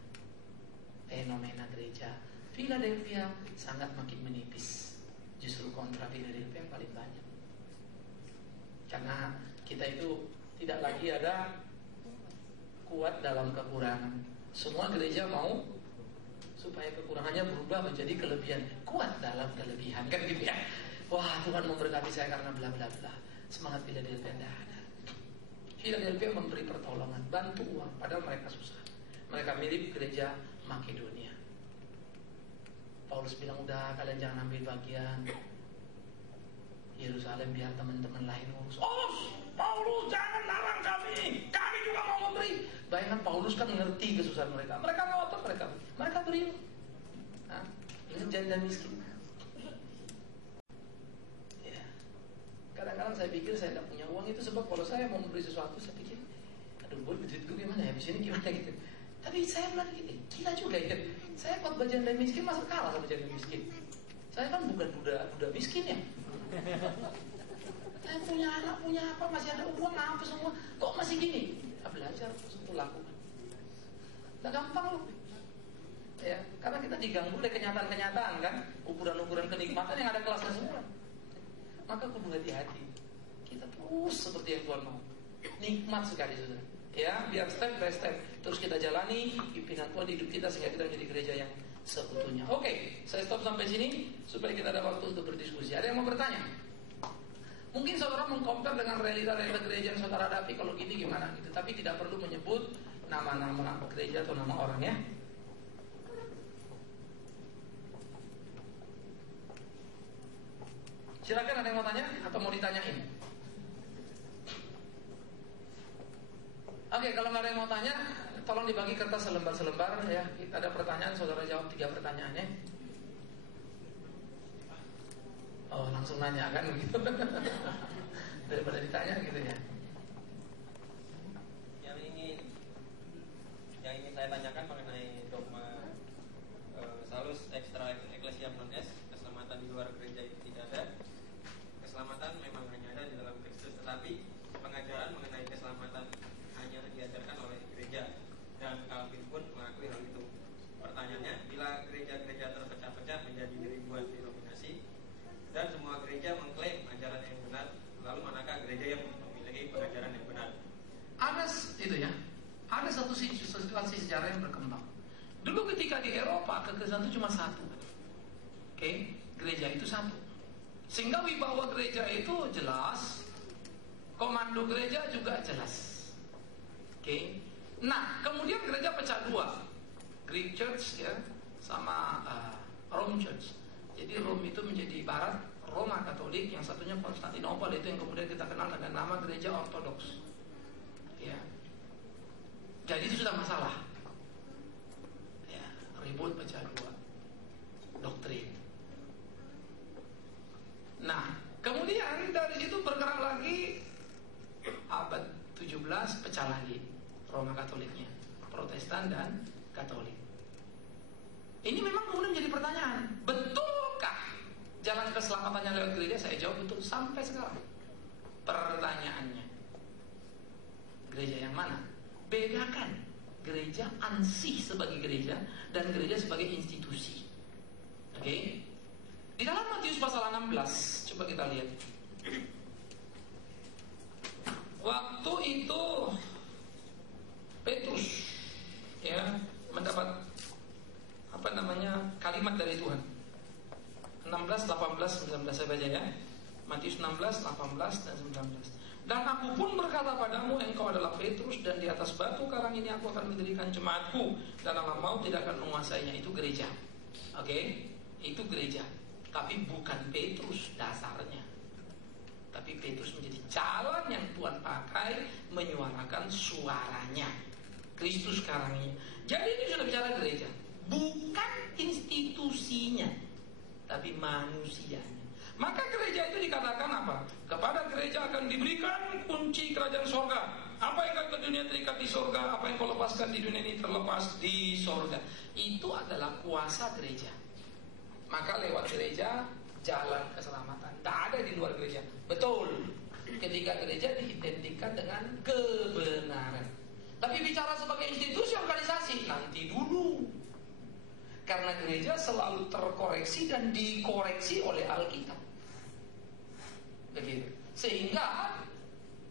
Fenomena gereja Philadelphia sangat makin menipis. Justru kontra Philadelphia yang paling banyak. Karena kita itu tidak lagi ada kuat dalam kekurangan. Semua gereja mau supaya kekurangannya berubah menjadi kelebihan. Kuat dalam kelebihan, kan gitu ya. Wah, Tuhan memberkati saya karena bla bla bla. Semangat Philadelphia tidak ada. Philadelphia memberi pertolongan, bantu uang, padahal mereka susah. Mereka mirip gereja Makedonia. Paulus bilang, udah kalian jangan ambil bagian Yerusalem, biar teman-teman lain urus. Paulus jangan larang kami juga mau memberi. Bayangkan Paulus kan ngerti kesusahan mereka. Mereka ngotot, mereka beri. Ingat janda miskin. Ya. Kadang-kadang saya pikir saya tidak punya uang itu sebab kalau saya mau memberi sesuatu saya pikir, aduh duit gue gimana ya, habis ini gimana gitu. Tapi saya bilang gitu, gila juga ya. Saya khotbah janda miskin masa kalah sama janda miskin. Saya kan bukan budak miskin ya. Punya anak, punya apa, masih ada uang, apa semua, kok masih gini? Belajar terus untuk lakukan. Nggak gampang loh. Ya, karena kita diganggu oleh kenyataan-kenyataan kan, ukuran-ukuran kenikmatan yang ada kelasnya semua. Maka kudu hati-hati. Kita terus seperti yang Tuhan mau. Nikmat sekali saudara. Ya, biar step by step terus kita jalani pimpinan Tuhan di hidup kita sehingga kita menjadi gereja yang seutuhnya. Oke, saya stop sampai sini supaya kita ada waktu untuk berdiskusi. Ada yang mau bertanya? Mungkin saudara mengkompar dengan realita-realita gereja yang saudara hadapi, kalau gini gimana gitu. Tapi tidak perlu menyebut nama-nama gereja atau nama orang ya. Silakan, ada yang mau tanya atau mau ditanyain? Oke, kalau nggak ada yang mau tanya, tolong dibagi kertas selembar-selembar ya. Kita ada pertanyaan, saudara jawab 3 pertanyaannya. Oh, langsung nanya kan gitu. Daripada ditanya gitu ya. Yang ingin saya tanyakan mengenai dogma salus extra ecclesia non est, keselamatan di luar gereja itu tidak ada. Keselamatan memang hanya ada di dalam Kristus, tetapi pengajaran mengenai keselamatan hanya diajarkan oleh gereja, dan Calvin pun mengakui hal itu. Pertanyaannya, bila gereja-gereja terpecah-pecah menjadi ribuan denominasi dan semua gereja mengklaim ajaran yang benar, lalu manakah gereja yang memiliki pengajaran yang benar? Ada itu ya. Ada satu situasi sejarah yang berkembang. Dulu ketika di Eropa kekristenan itu cuma satu. Oke, gereja itu satu. Sehingga wibawa gereja itu jelas, komando gereja juga jelas. Oke. Nah, kemudian gereja pecah 2, Greek Church ya, sama Rome Church. Jadi Rome itu menjadi barat, Roma Katolik, yang satunya Konstantinopel, itu yang kemudian kita kenal dengan nama gereja Ortodoks. Ya. Jadi itu sudah masalah. Ya, ribut pecah 2 doktrin. Nah, kemudian dari situ bergerak lagi abad 17 pecah lagi Roma Katoliknya, Protestan dan Katolik. Ini memang kemudian menjadi pertanyaan, betulkah jalan keselamatannya lewat gereja? Saya jawab betul sampai sekarang. Pertanyaannya, gereja yang mana? Bedakan gereja ansih sebagai gereja dan gereja sebagai institusi. Oke? Di dalam Matius pasal 16, coba kita lihat. Waktu itu Petrus ya mendapat kalimat dari Tuhan. 16, 18, 19 saya baca ya. Matius 16, 18 dan 19. Dan aku pun berkata padamu, engkau adalah Petrus, dan di atas batu karang ini aku akan mendirikan jemaatku, dan alam maut tidak akan menguasainya. Itu gereja. Oke? Itu gereja. Tapi bukan Petrus dasarnya. Tapi Petrus menjadi jalan yang Tuhan pakai menyuarakan suaranya. Kristus karangnya. Jadi ini sudah bicara gereja. Bukan institusinya, tapi manusianya. Maka gereja itu dikatakan apa? Kepada gereja akan diberikan kunci kerajaan sorga. Apa yang kau ke dunia terikat di sorga, apa yang kau lepaskan di dunia ini terlepas di sorga. Itu adalah kuasa gereja. Maka lewat gereja jalan keselamatan. Tak ada di luar gereja. Betul. Ketika gereja diidentikan dengan kebenaran. Tapi bicara sebagai institusi organisasi, nanti dulu. Karena gereja selalu terkoreksi dan dikoreksi oleh Alkitab. Begitu. Sehingga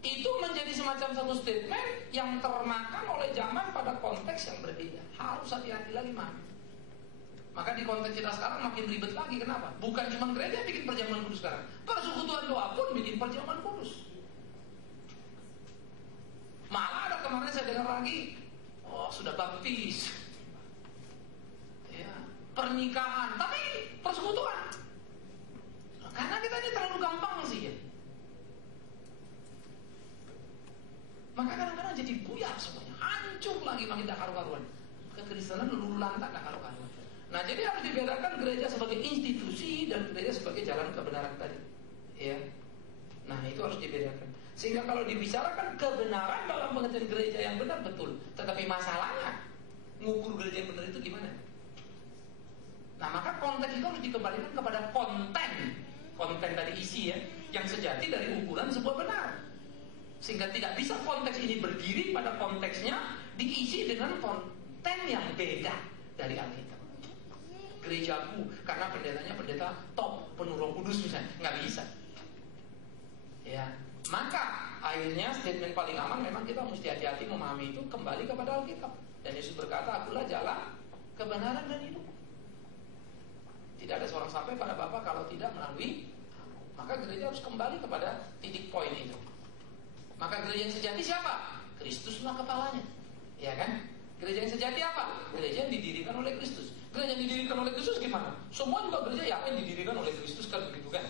itu menjadi semacam satu statement yang termakan oleh zaman pada konteks yang berbeda. Harus hati-hati lagi, Mak. Maka di konteks kita sekarang makin ribet lagi. Kenapa? Bukan cuma gereja bikin perjamuan kudus sekarang. Persekutuan doa pun bikin perjamuan kudus. Malah ada kemarin saya dengar lagi, sudah baptis, ya, pernikahan, tapi persekutuan. Karena kita ini terlalu gampang sih ya. Maka kadang-kadang jadi buyar semuanya, hancur lagi makin tak karu-karuan. Kekristenan lulu lantak tak karu-karuan. Nah, jadi harus dibedakan gereja sebagai institusi dan gereja sebagai jalan kebenaran tadi. Ya. Nah, itu harus dibedakan. Sehingga kalau dibicarakan kebenaran dalam pengertian gereja yang benar, betul. Tetapi masalahnya, ngukur gereja yang benar itu gimana? Nah, maka konteks itu harus dikembalikan kepada konten. konten dari isi ya, yang sejati dari ukuran sebuah benar. Sehingga tidak bisa konteks ini berdiri pada konteksnya diisi dengan konten yang beda dari Alkitab. Gerejaku karena pendetanya pendeta top penuh Roh Kudus misalnya, nggak bisa. Ya, maka akhirnya statement paling aman memang kita mesti hati-hati memahami itu kembali kepada Alkitab. Dan Yesus berkata, akulah jalan, kebenaran dan hidup. Tidak ada seorang sampai pada Bapa kalau tidak melalui aku. Maka gereja harus kembali kepada titik poin itu. Maka gereja yang sejati siapa? Kristuslah kepalanya, ya kan? Gereja yang sejati apa? Gereja yang didirikan oleh Kristus. Gereja yang didirikan oleh Kristus gimana? Semua juga gereja yang didirikan oleh Kristus kan begitu kan?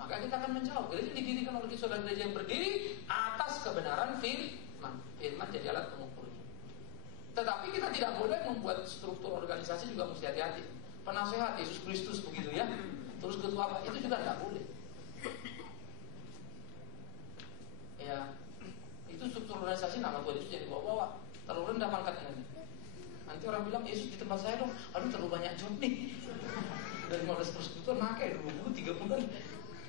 Maka kita akan menjawab, gereja yang didirikan oleh Kristus adalah gereja yang berdiri atas kebenaran firman. Firman jadi alat pengukurnya. Tetapi kita tidak boleh membuat struktur organisasi juga mesti hati-hati. Penasehat Yesus Kristus begitu ya. Terus ketua apa? Itu juga tidak boleh. Ya, itu struktur organisasi nama Tuhan Yesus jadi bawa-bawa. Terlalu rendah pangkatnya. Nanti orang bilang Yesus di tempat saya dong. Aduh terlalu banyak job nih. Dari 15 persekutuan pakai 20, 30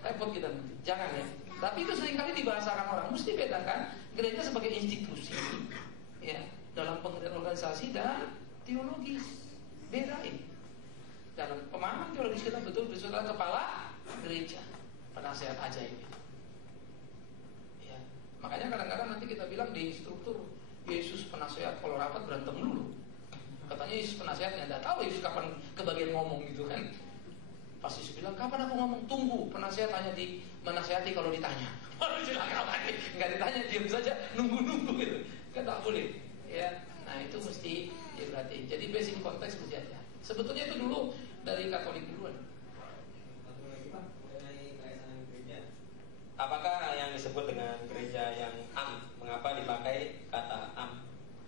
repot kita nanti. Jangan ya. Tapi itu seringkali dibahasakan orang. Mesti bedakan gereja sebagai institusi. Ya, dalam pengertian organisasi dan teologis. Bedain. Dalam pemahaman teologis kita betul-betul adalah kepala gereja, penasehat ajaib. Ya. Makanya kadang-kadang nanti kita bilang di struktur Yesus penasehat, kalau rapat berantem dulu. Katanya Yesus penasehatnya, tidak tahu Yesus kapan kebagian ngomong gitu kan. Pas Yesus bilang, kapan aku ngomong? Tunggu, penasehat hanya menasehati kalau ditanya. Silakan lagi, nggak ditanya, diam saja, nunggu-nunggu gitu. Kan tak boleh. Ya, nah itu mesti diperhatiin. Jadi basic konteks mesti ada. Sebetulnya itu dulu dari Katolik duluan. Apakah yang disebut dengan gereja yang am? Mengapa dipakai kata am?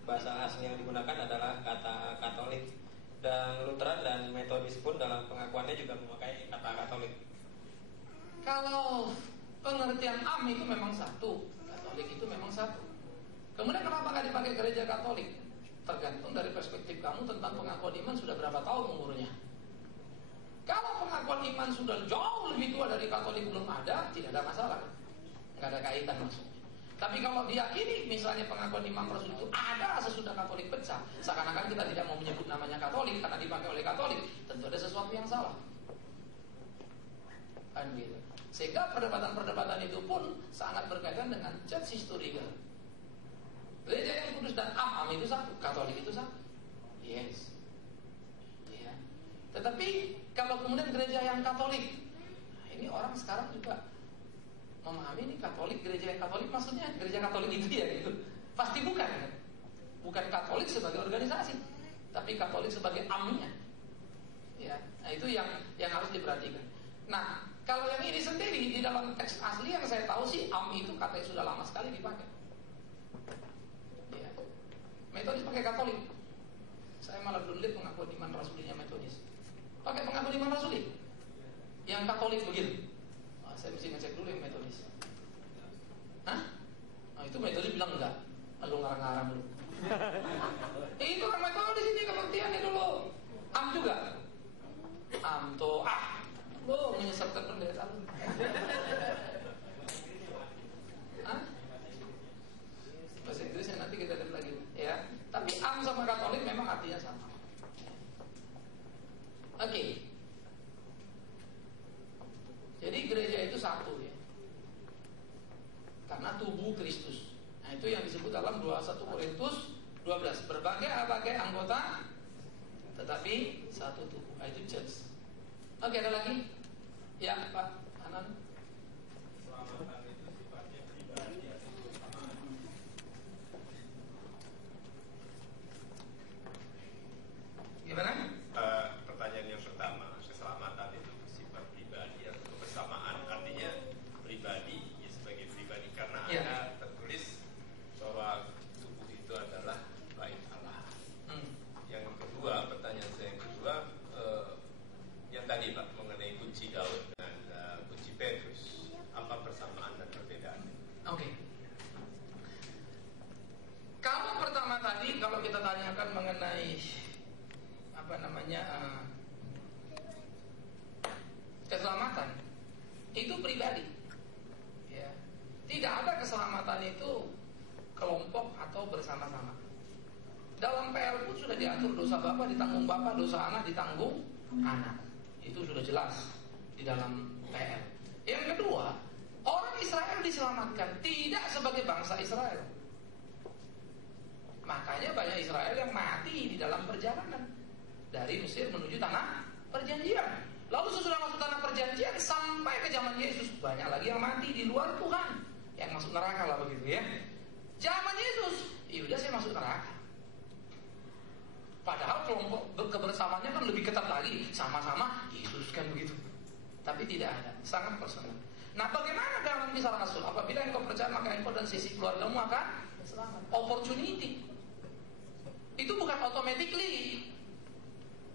Bahasa asli yang digunakan adalah kata Katolik. Dan Lutheran dan Metodis pun dalam pengakuannya juga memakai kata Katolik. Kalau pengertian am itu memang satu, Katolik itu memang satu. Kemudian kenapa nggak dipakai gereja Katolik? Tergantung dari perspektif kamu tentang pengakuan iman sudah berapa tahun umurnya. Kalau pengakuan iman sudah jauh lebih tua dari Katolik belum ada, tidak ada masalah, nggak ada kaitan maksudnya. Tapi kalau diyakini misalnya pengakuan imam rasul itu ada sesudah Katolik pecah, seakan-akan kita tidak mau menyebut namanya Katolik karena dipakai oleh Katolik, tentu ada sesuatu yang salah. Kan gitu. Sehingga perdebatan-perdebatan itu pun sangat berkaitan dengan church historical. Gereja yang kudus dan am itu satu, Katolik itu satu. Yes. Ya. Tetapi kalau kemudian gereja yang Katolik, nah ini orang sekarang juga memahami ini Katolik, gereja yang Katolik maksudnya gereja Katolik itu ya gitu. Pasti bukan kan? Bukan Katolik sebagai organisasi, tapi Katolik sebagai amnya. Ya, nah itu yang harus diperhatikan. Nah, kalau yang ini sendiri di dalam teks asli yang saya tahu sih am itu katanya sudah lama sekali dipakai. Ya. Metodis pakai Katolik. Saya malah belum lihat pengakuan iman rasulinya Metodis. Pakai pengakuan iman rasuli. Yang Katolik begitu. Saya mesti ngecek dulu yang Metodis. Hah? Nah itu Metodis bilang enggak. Lalu ngarang-ngarang dulu. Itu kan Metodis ini pengertiannya dulu. Am juga. Am tuh lo menyesatkan pendeta lu. Hah? Bahasa Inggrisnya nanti kita lihat lagi ya. Tapi am sama Katolik memang artinya sama. Oke. Jadi gereja itu satu ya. Karena tubuh Kristus. Nah itu yang disebut dalam 21 Korintus 12. Berbagai anggota tetapi satu tubuh. Nah, itu church. Oke, ada lagi? Ya Pak Hanan. Keselamatan itu sifatnya pribadi atau bersamaan? Gimana? Pertanyaan yang pertama, keselamatan itu bersifat pribadi atau kebersamaan? Artinya pribadi ya sebagai pribadi karena ya. Ada tertulis bahwa tubuh itu adalah bait Allah. Yang kedua, pertanyaan saya yang kedua, yang tadi Pak mengenai kunci bersama-sama. Dalam PL pun sudah diatur dosa bapak ditanggung bapak, dosa anak ditanggung anak. Itu sudah jelas di dalam PL. Yang kedua, orang Israel diselamatkan tidak sebagai bangsa Israel. Makanya banyak Israel yang mati di dalam perjalanan dari Mesir menuju tanah perjanjian. Lalu sesudah masuk tanah perjanjian sampai ke zaman Yesus, banyak lagi yang mati di luar Tuhan, yang masuk neraka lah begitu ya. Zaman Yesus, ya udah saya masuk neraka. Padahal kelompok kebersamaannya kan lebih ketat lagi, sama-sama Yesus kan begitu. Tapi tidak ada, sangat personal. Nah, bagaimana dalam kisah Rasul? Apabila engkau percaya maka engkau dan sisi keluargamu akan selamat. Opportunity. Itu bukan automatically,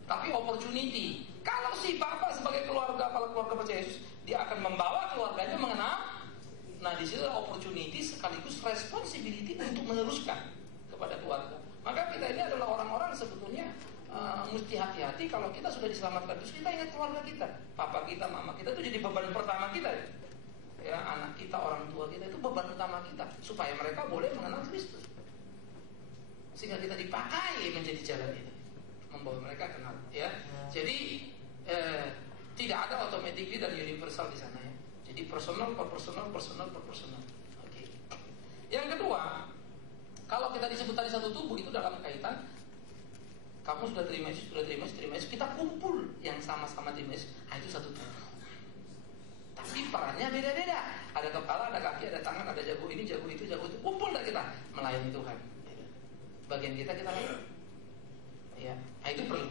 tapi opportunity. Kalau si bapak sebagai keluarga, kepala keluarga percaya Yesus, dia akan membawa keluarganya mengenal. Nah, di situ opportunity sekaligus responsibility untuk meneruskan kepada keluarga. Maka kita ini adalah orang-orang sebetulnya mesti hati-hati kalau kita sudah diselamatkan. Terus kita ingat keluarga kita, papa kita, mama kita itu jadi beban pertama kita. Ya, anak kita, orang tua kita itu beban utama kita supaya mereka boleh mengenal Kristus. Sehingga kita dipakai menjadi jalan itu, membawa mereka kenal. Ya, jadi tidak ada automatically dan universal di sana ya. Jadi personal per personal. Oke. Yang kedua, kalau kita disebut tadi satu tubuh itu dalam kaitan kamu sudah terima Yesus, kita kumpul yang sama-sama terima Yesus, itu satu tubuh. Tapi perannya beda-beda. Ada kepala, ada kaki, ada tangan, ada jago ini, jago itu, kumpul dah kita melayani Tuhan. Bagian kita lakukan. Ya, itu perlu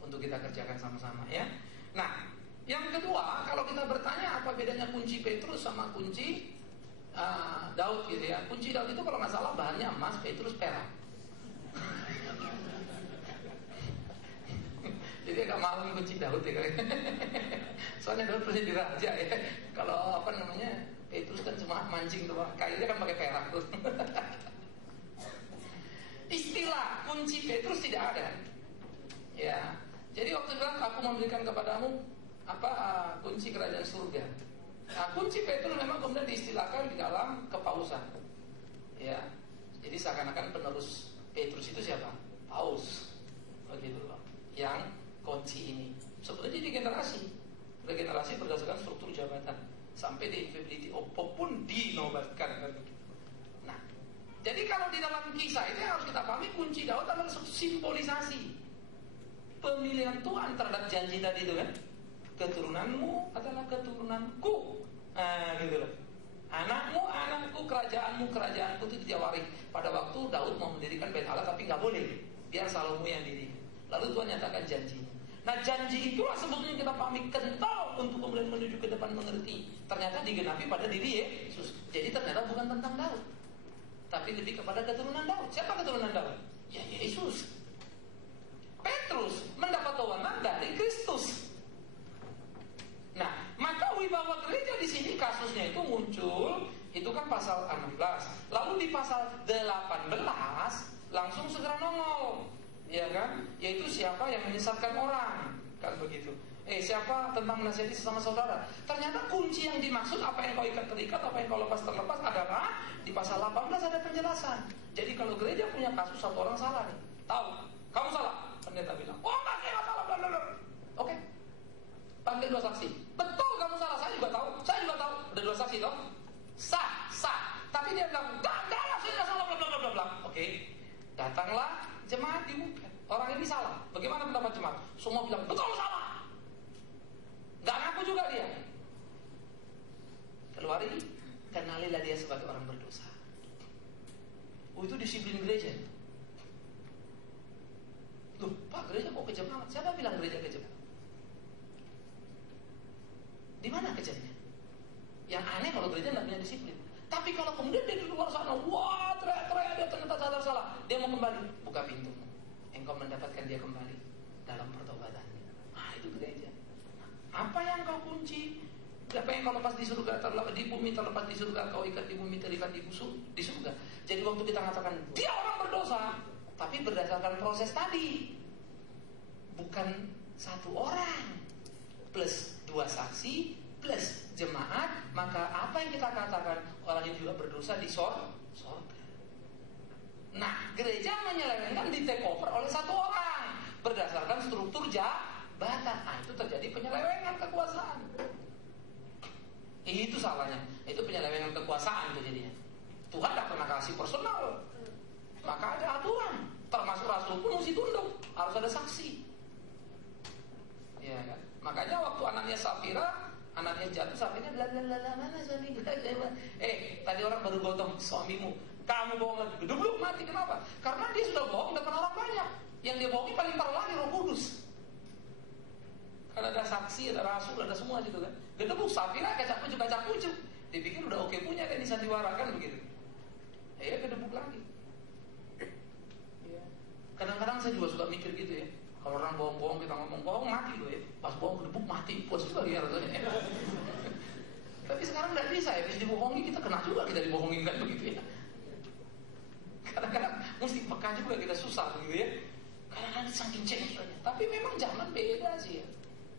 untuk kita kerjakan sama-sama ya. Nah, yang kedua, kalau kita bertanya apa bedanya kunci Petrus sama kunci Daud gitu ya. Kunci Daud itu kalau nggak salah bahannya emas, Petrus perak. Jadi agak malam kunci Daud ya. Soalnya Daud pernah jadi raja ya. Kalau Petrus kan cuma mancing doang. Kayaknya kan pakai perak tuh. Istilah kunci Petrus tidak ada. Ya. Jadi waktu itu aku memberikan kepadamu kunci kerajaan surga. Nah, kunci Petrus memang kemudian diistilahkan di dalam kepausan. Ya. Jadi seakan-akan penerus Petrus itu siapa? Paus. Begitu loh. Yang kunci ini. Sebetulnya di generasi berdasarkan struktur jabatan sampai di infallibility Pope pun dinobatkan. Nah, jadi kalau di dalam kisah itu harus kita pahami kunci Daud adalah simbolisasi pemilihan Tuhan terhadap janji tadi itu kan. Keturunanmu adalah keturunanku. Gitu loh. Anakku, kerajaanku itu dia waris. Pada waktu Daud mau mendirikan Bait Allah tapi nggak boleh, biar Salomo yang diri. Lalu Tuhan nyatakan janjinya. Nah, janji itulah sebetulnya kita pahami kental untuk kemudian menuju ke depan mengerti. Ternyata digenapi pada diri Yesus. Jadi ternyata bukan tentang Daud, tapi lebih kepada keturunan Daud. Siapa keturunan Daud? Ya Yesus. Petrus mendapat wewenang dari Kristus. Nah, maka wibawa gereja di sini kasusnya itu muncul, itu kan pasal 16. Lalu di pasal 18 langsung segera nongol, ya kan? Yaitu siapa yang menyesatkan orang, kan begitu. Siapa tentang menasihati sesama saudara. Ternyata kunci yang dimaksud apa yang kau ikat terikat, apa yang kau lepas terlepas adalah di pasal 18 ada penjelasan. Jadi kalau gereja punya kasus satu orang salah nih, tahu, kamu salah, pendeta bilang, oh enggak, saya nggak salah, blablabla. Oke. Panggil dua saksi. Betul kamu salah, saya juga tahu. Ada dua saksi toh? Sah. Tapi dia bilang, enggak, saya nggak salah, blablabla. Oke. Datanglah jemaat diumumkan. Orang ini salah. Bagaimana pendapat jemaat? Semua bilang, betul salah. Enggak ngaku juga dia. Keluarin, kenalilah dia sebagai orang berdosa. Itu disiplin gereja. Loh, Pak, gereja kok kejam amat? Siapa bilang gereja kejam? Di mana kejamnya? Yang aneh kalau gereja nggak punya disiplin. Tapi kalau kemudian dia di luar sana, wah teriak-teriak, dia ternyata sadar salah, dia mau kembali, buka pintumu, engkau mendapatkan dia kembali dalam pertobatannya. Nah, itu gereja. Apa yang kau kunci? Apa yang kau lepas di surga terlepas di bumi, terlepas di surga, kau ikat di bumi, terikat di surga. Jadi waktu kita mengatakan dia orang berdosa, tapi berdasarkan proses tadi, bukan satu orang plus dua saksi plus jemaat, maka apa yang kita katakan orang yang juga berdosa di sorga. Nah, gereja menyelewengkan di take over oleh satu orang berdasarkan struktur jabatan. Nah, itu terjadi penyelewengan kekuasaan. Itu salahnya. Itu penyelewengan kekuasaan itu jadinya. Tuhan tidak pernah kasih personal. Maka ada aturan. Termasuk rasul pun mesti tunduk, harus ada saksi. Ya kan? Makanya waktu anaknya Safira, anaknya jatuh, Safira mana suami kita? Tadi orang baru gotong suamimu. Kamu bohong lagi, gedebuk mati. Kenapa? Karena dia sudah bohong depan orang banyak. Yang dia bohongi paling parah lagi Roh Kudus. Karena ada saksi, ada rasul, ada semua gitu kan. Gedebuk Safira kacak-kucuk. Dipikir udah oke punya kan di sandiwara kan begitu. Ya gedebuk lagi. Kadang-kadang saya juga suka mikir gitu ya. Kalau orang bohong-bohong, kita ngomong bohong mati loh ya. Pas bohong gedebuk mati, puas juga ya rasanya. Tapi sekarang nggak bisa ya, bisa dibohongi, kita kena juga, kita dibohongin kan begitu ya. Kadang-kadang mesti peka juga, kita susah begitu ya. Kadang-kadang saking cengkelnya. Tapi memang zaman beda sih ya.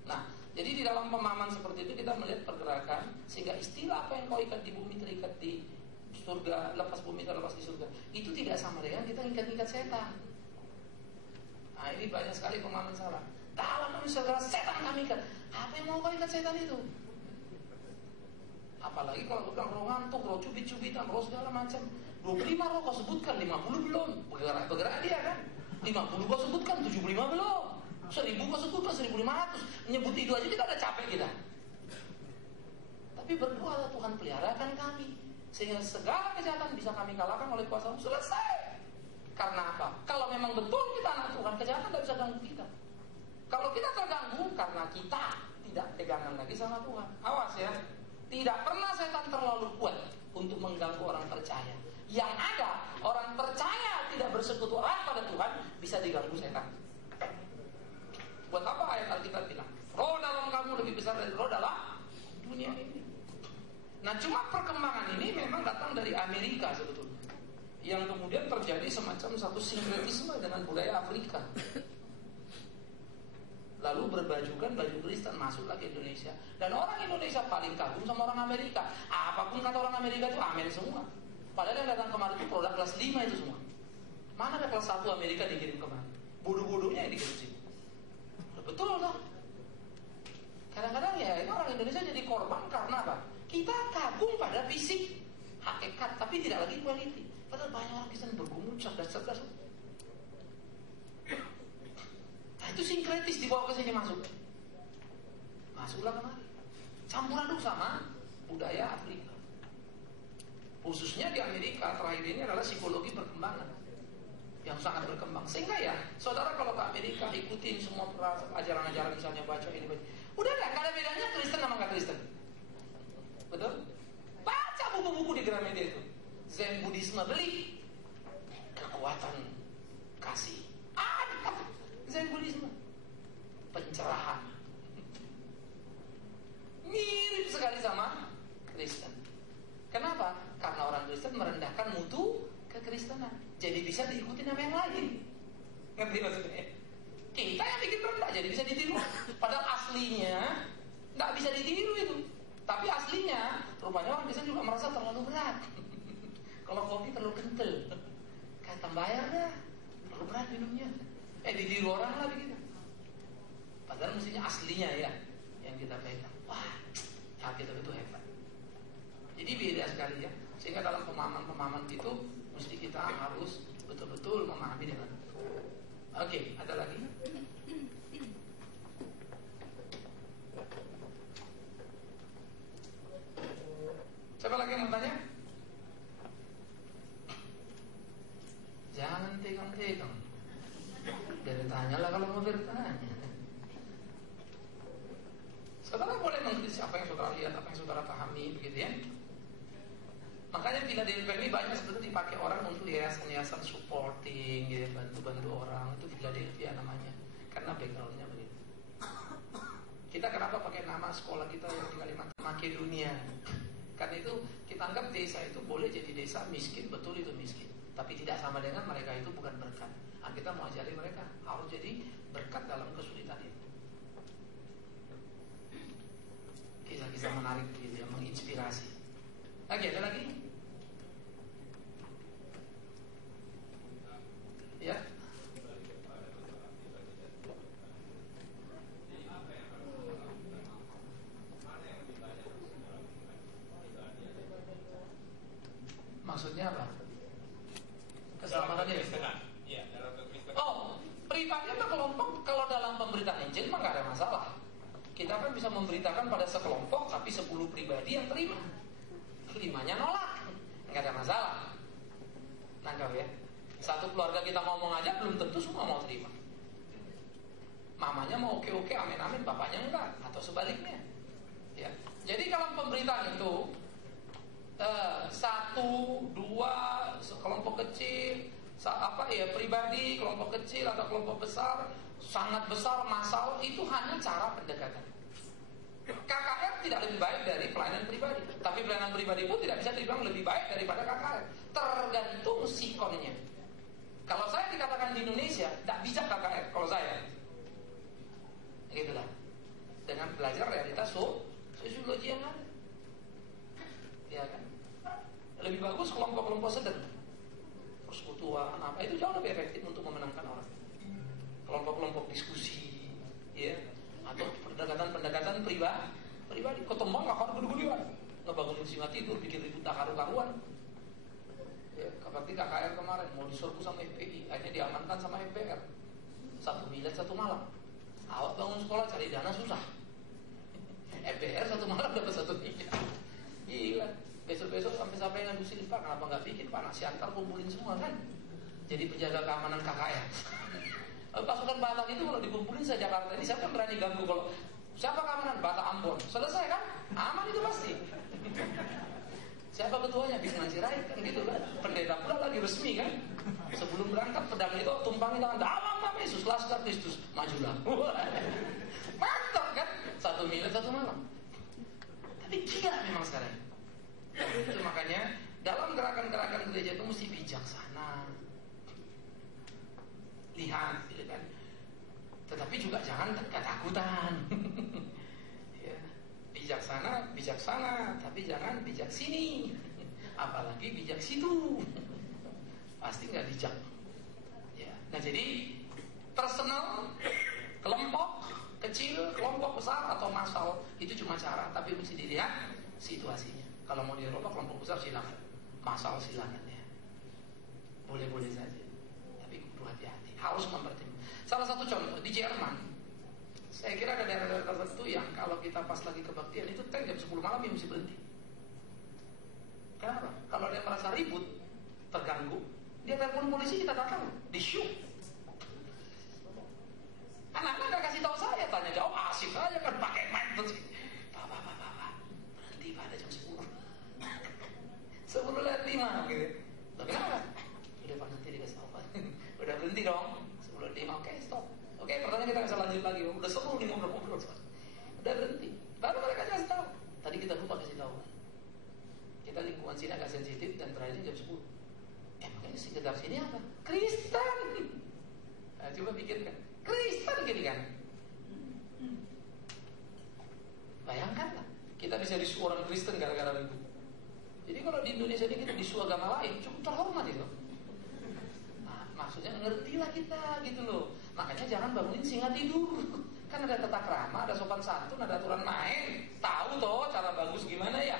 Nah, jadi di dalam pemahaman seperti itu kita melihat pergerakan, sehingga istilah apa yang kau ikat di bumi terikat di surga, lepas bumi terlepas di surga, itu tidak sama dengan kita ikat-ikat setan. Nah, ini banyak sekali pemahaman salah. Tahu kami saudara, setan kami ikat. Apa yang mau kau ikat setan itu? Apalagi kalau bukan roh ngantuk, roh cubit-cubitan, roh segala macam. 25 roh kau sebutkan, 50 belum. Bergerak dia kan. 50 kau sebutkan, 75 belum. 1000 kau sebutkan, 1500. Menyebut itu aja kita ada capek kita. Tapi berdoa Tuhan peliharakan kami, sehingga segala kejahatan bisa kami kalahkan oleh kuasa-Mu. Selesai. Karena apa? Kalau memang betul kita anak Tuhan, kejahatan tidak bisa ganggu kita. Kalau kita terganggu karena kita tidak pegangan lagi sama Tuhan. Awas ya, tidak pernah setan terlalu kuat untuk mengganggu orang percaya. Yang ada, orang percaya tidak bersekutu erat pada Tuhan bisa diganggu setan. Buat apa ayat Alkitab bilang? Roh dalam kamu lebih besar dari roh dalam dunia ini. Nah, cuma perkembangan ini memang datang dari Amerika sebetulnya, yang kemudian terjadi semacam satu sinkretisme dengan budaya Afrika. Lalu berbajukan baju Kristen, masuklah ke Indonesia. Dan orang Indonesia paling kagum sama orang Amerika. Apapun kata orang Amerika itu amin semua. Padahal yang datang kemarin itu produk kelas 5 itu semua. Mana ada kelas 1 Amerika dikirim kemarin? Bodoh-bodohnya yang dikirim sini. Betul loh. Kadang-kadang ya itu orang Indonesia jadi korban karena apa? Kita kagum pada fisik, hakikat, tapi tidak lagi quality. Padahal banyak orang Kristen bergumul, cerdas-cerdas. Nah itu sinkretis dibawa ke sini masuk. Masuklah kemari. Campur aduk sama budaya Afrika. Khususnya di Amerika terakhir ini adalah psikologi perkembangan yang sangat berkembang. Sehingga ya, saudara kalau ke Amerika ikutin semua ajaran-ajaran, misalnya baca ini, udah gak ada bedanya Kristen sama gak Kristen. Betul? Baca buku-buku di Gramedia itu. Zen Buddhisme, beli. Kekuatan kasih. Ada Zen Buddhisme. Pencerahan. Mirip sekali sama Kristen. Kenapa? Karena orang Kristen merendahkan mutu kekristenan. Jadi bisa diikuti sama yang lain. Ngerti maksudnya? Kita yang bikin rendah jadi bisa ditiru. Padahal aslinya nggak bisa ditiru itu. Tapi aslinya rupanya orang Kristen juga merasa terlalu berat. Kalau kopi terlalu kental, kata bayar dah, terlalu berat minumnya. Ditiru orang lah begitu. Padahal mestinya aslinya ya yang kita pegang. Wah, Alkitab itu hebat. Jadi beda sekali ya. Sehingga dalam pemahaman-pemahaman itu mesti kita harus betul-betul memahami dengan betul. Oke, ada lagi? Siapa lagi yang mau tanya? Jangan tegang-tegang. Bertanya lah kalau mau bertanya. Saudara boleh mengkritik apa yang saudara lihat, apa yang saudara pahami, begitu ya. Makanya Philadelphia ini banyak sebetulnya dipakai orang untuk yayasan-yayasan supporting, ya, bantu-bantu orang. Itu Philadelphia namanya, karena backgroundnya begitu. Kita kenapa pakai nama sekolah kita yang di Kalimantan Makedonia? Karena itu kita anggap desa itu boleh jadi desa miskin, betul itu miskin, tapi tidak sama dengan mereka itu bukan berkat. Nah, kita mau ajari mereka harus jadi berkat dalam kesulitan itu. Kisah-kisah menarik gitu ya, menginspirasi. Lagi ada lagi? Maksudnya apa? Keselamatan ini? Iya, dalam kekristenan. Oh, pribadi atau kelompok kalau dalam pemberitaan Injil mah nggak ada masalah. Kita kan bisa memberitakan pada sekelompok, tapi 10 pribadi yang terima, 5-nya nolak, nggak ada masalah. Nangkap ya? Satu keluarga kita ngomong aja belum tentu semua mau terima. Mamanya mau oke-oke, amin-amin, bapaknya enggak, atau sebaliknya. Ya. Jadi kalau pemberitaan itu 1, 2 kelompok kecil, pribadi, kelompok kecil atau kelompok besar, sangat besar, massal, itu hanya cara pendekatan. KKR tidak lebih baik dari pelayanan pribadi, tapi pelayanan pribadi pun tidak bisa dibilang lebih baik daripada KKR. Tergantung sikonnya. Kalau saya dikatakan di Indonesia tidak bijak KKR, kalau saya, gitulah. Dengan belajar realitas sosiologi yang ada, ya kan? Lebih bagus kelompok-kelompok sedang, persekutuan apa itu jauh lebih efektif untuk memenangkan orang. Kelompok-kelompok diskusi, ya, atau pendekatan pribadi. Ketembang gak harus gede-gedean, ngebangunin singa tidur, bikin ribut tak karu-karuan. Ya, seperti KKR kemarin mau diserbu sama FPI, akhirnya diamankan sama MPR. 1 miliar 1 malam. Awak bangun sekolah cari dana susah. MPR 1 malam dapat 1 miliar. Gila. Besok-besok sampai ngadusin, Pak, kenapa nggak bikin Pak nasi antar kumpulin semua kan? Jadi penjaga keamanan KKR. Pasukan Batak itu kalau dikumpulin se Jakarta ini siapa yang berani ganggu? Kalau siapa keamanan? Batak Ambon. Selesai kan? Aman itu pasti. Siapa ketuanya? Bisman Sirait kan gitu kan? Pendeta pula lagi resmi kan? Sebelum berangkat pedang itu tumpangin tangan, "Damam Yesus, Laskar Kristus, majulah." Mantap kan? 1 miliar 1 malam. Tapi gila memang sekarang. Itu makanya dalam gerakan-gerakan gereja itu mesti bijaksana. Lihat, gitu kan. Tetapi juga jangan ketakutan. Ya. Bijaksana, tapi jangan bijak sini. Apalagi bijak situ. Pasti nggak bijak. Ya. Nah jadi personal, kelompok kecil, kelompok besar atau massal itu cuma cara, tapi mesti dilihat situasinya. Kalau mau dirubah kelompok besar silakan, massal silakan ya. Boleh-boleh saja. Tapi kudu hati-hati, harus mempertimbangkan. Salah satu contoh di Jerman, saya kira ada daerah-daerah tertentu yang kalau kita pas lagi kebaktian itu tank jam 10 malam yang mesti berhenti. Kenapa? Kalau dia merasa ribut, terganggu, dia telepon polisi, kita datang, di-shoot. Anak-anak gak kasih tahu saya, tanya jawab asik aja kan pakai mic terus. Pak, berhenti pada jam 10. 10:05 gitu. Loh kenapa? Udah Pak, nanti dikasih tahu Pak. Udah berhenti dong. 10:05, oke stop. Oke, pertanyaan kita bisa lanjut lagi. Udah seru nih ngobrol-ngobrol. Udah berhenti. Baru mereka kasih tahu. Tadi kita lupa kasih tahu. Kita lingkungan sini agak sensitif dan terakhirnya jam 10. Makanya sekitar sini apa? Kristen. Nah, coba pikirkan. Kristen gini kan? Bayangkanlah, kita bisa disu orang Kristen gara-gara ribut. Jadi kalau di Indonesia ini kita disu agama lain, cukup terhormat itu. Nah, maksudnya ngertilah kita gitu loh. Makanya jangan bangunin singa tidur. Kan ada tata krama, ada sopan santun, ada aturan main. Tahu toh cara bagus gimana ya?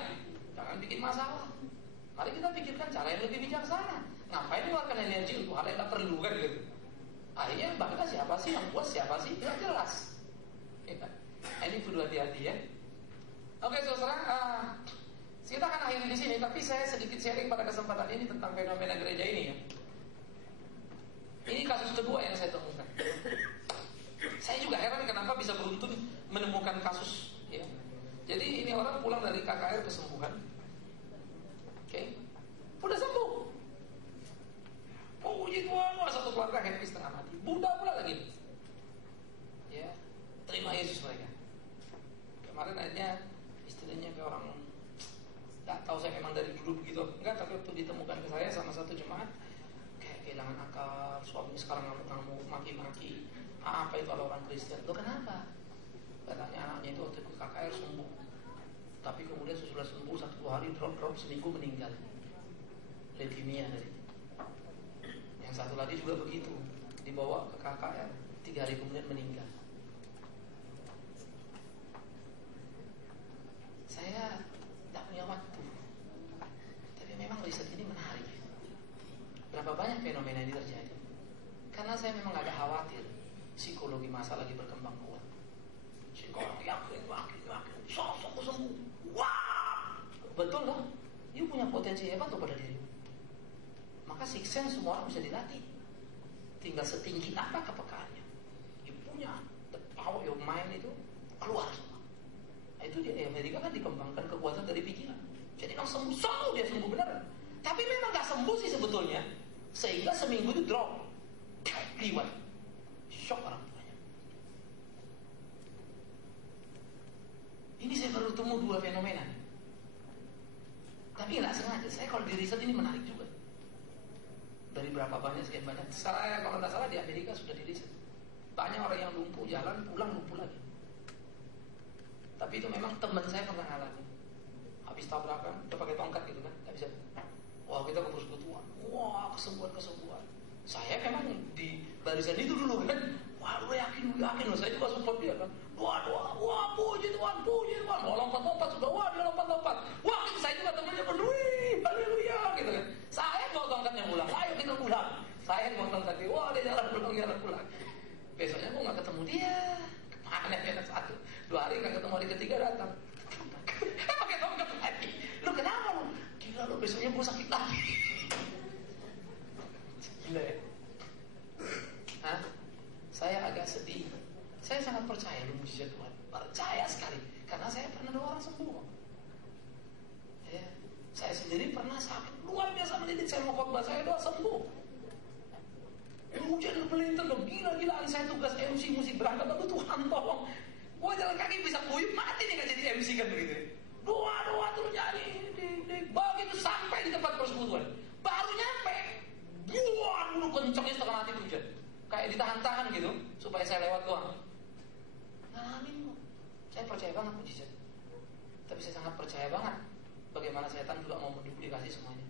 Jangan bikin masalah. Mari kita pikirkan cara yang lebih bijaksana. Ngapain mengeluarkan energi untuk hal yang tak perlu kan gitu. Akhirnya bahkan siapa sih yang puas, siapa sih tidak jelas. Ini perlu hati-hati ya. Oke saudara, kita akan akhiri di sini. Tapi saya sedikit sharing pada kesempatan ini tentang fenomena gereja ini ya. Ini kasus kedua yang saya temukan. Saya juga heran kenapa bisa beruntun menemukan kasus ya. Jadi ini orang pulang dari KKR kesembuhan. Oke, udah sembuh. Puji Tuhan, satu keluarga happy setengah mati. Buddha pula lagi. Ya, terima Yesus mereka. Kemarin akhirnya istrinya ke orang, nggak tahu saya memang dari dulu begitu, enggak, tapi waktu ditemukan ke saya sama satu jemaat, kayak kehilangan akal, suaminya sekarang ngamuk-ngamuk, maki-maki. Apa itu kalau orang Kristen? Lo kenapa? Katanya anaknya itu waktu ke KKR sembuh, tapi kemudian sesudah sembuh 1-2 hari drop, seminggu meninggal, leukemia dari. Yang satu lagi juga begitu, dibawa ke KKR 3 hari kemudian meninggal. Saya tidak punya waktu, tapi memang riset ini menarik. masa lagi berkembang kuat. Si orang yakin, sosok sembuh. Wah, betul kan? You punya potensi hebat tuh pada diri. Maka six sense semua orang bisa dilatih. Tinggal setinggi apa kepekaannya. You punya the power of mind itu keluar semua. Nah, itu di Amerika kan dikembangkan kekuatan dari pikiran. Jadi kalau sembuh dia sembuh beneran. Tapi memang gak sembuh sih sebetulnya. Sehingga seminggu itu drop. Liwat. Shock orang tuanya. Ini saya baru temu dua fenomena. Tapi gak sengaja. Saya kalau di riset ini menarik juga. Dari berapa banyak, sekian banyak. Saya kalau gak salah di Amerika sudah di riset. Banyak orang yang lumpuh jalan, pulang lumpuh lagi. Tapi itu memang teman saya pernah ngalamin. Habis tabrakan, udah pakai tongkat gitu kan, gak bisa. Wah, kita ke persekutuan. Wah, kesembuhan. Saya memang di barisan itu dulu kan. Wah, lu yakin. Saya juga support dia kan. Wah, puji Tuhan. Mau lompat sudah. Wah, dia lompat. Wah, saya juga temannya berdui. Haleluya gitu kan. Saya bawa tongkatnya pulang. Ayo kita pulang. Saya bawa tongkatnya. Wah, dia jalan pulang. Besoknya aku gak ketemu dia. Kemana ya? 1-2 hari gak ketemu, hari ketiga datang. Pakai tongkat lagi. Lu kenapa lu? Gila lu, besoknya gue sakit lagi. Gila ya. Hah? Saya agak sedih. Saya sangat percaya lu mujizat Tuhan. Percaya sekali. Karena saya pernah 2 orang sembuh. Ya. Saya sendiri pernah sakit luar biasa mendidik. Saya mau khotbah, saya 2 sembuh. Hujan melintir dong, gila-gilaan saya tugas MC musik berangkat. Aduh Tuhan tolong. Gua jalan kaki bisa kuyup mati nih gak jadi MC kan begitu. Doa terus nyanyi begitu sampai di tempat persekutuan. Baru nyampe, buah dulu kencengnya setengah mati hujan. Kayak ditahan-tahan gitu supaya saya lewat doang. Ngalamin kok. Saya percaya banget mujizat. Tapi saya sangat percaya banget bagaimana setan juga mau menduplikasi semuanya.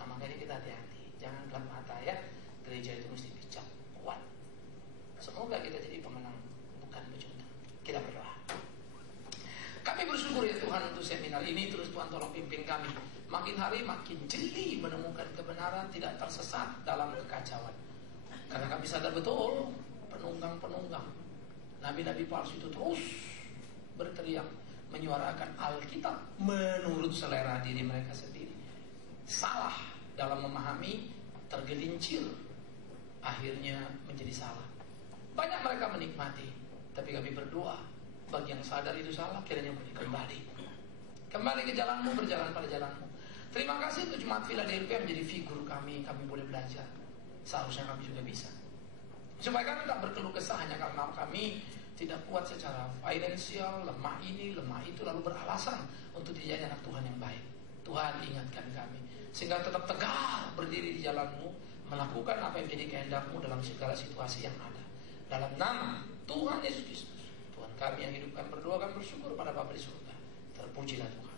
Nah, makanya kita hati-hati, jangan gelap mata ya. Gereja itu mesti bijak, kuat. Semoga kita jadi pemenang, bukan pecundang. Kita berdoa. Kami bersyukur ya Tuhan untuk seminar ini. Terus Tuhan tolong pimpin kami. Makin hari makin jeli menemukan kebenaran, tidak tersesat dalam kekacauan. Karena kami sadar betul penunggang-penunggang nabi-nabi palsu itu terus berteriak, menyuarakan Alkitab menurut selera diri mereka sendiri. Salah dalam memahami, tergelincir, akhirnya menjadi salah. Banyak mereka menikmati, tapi kami berdoa bagi yang sadar itu salah, kiranya boleh kembali ke jalanmu, berjalan pada jalanmu. Terima kasih untuk Jemaat Philadelphia menjadi figur kami boleh belajar. Seharusnya kami juga bisa. Supaya kami tak berkeluh kesah hanya karena kami tidak kuat secara finansial, lemah ini, lemah itu, lalu beralasan untuk tidak jadi anak Tuhan yang baik. Tuhan ingatkan kami sehingga tetap tegar berdiri di jalanmu, melakukan apa yang menjadi kehendakmu dalam segala situasi yang ada. Dalam nama Tuhan Yesus Kristus, Tuhan kami yang hidupkan, berdoa, kami bersyukur pada Bapa di surga. Terpujilah Tuhan.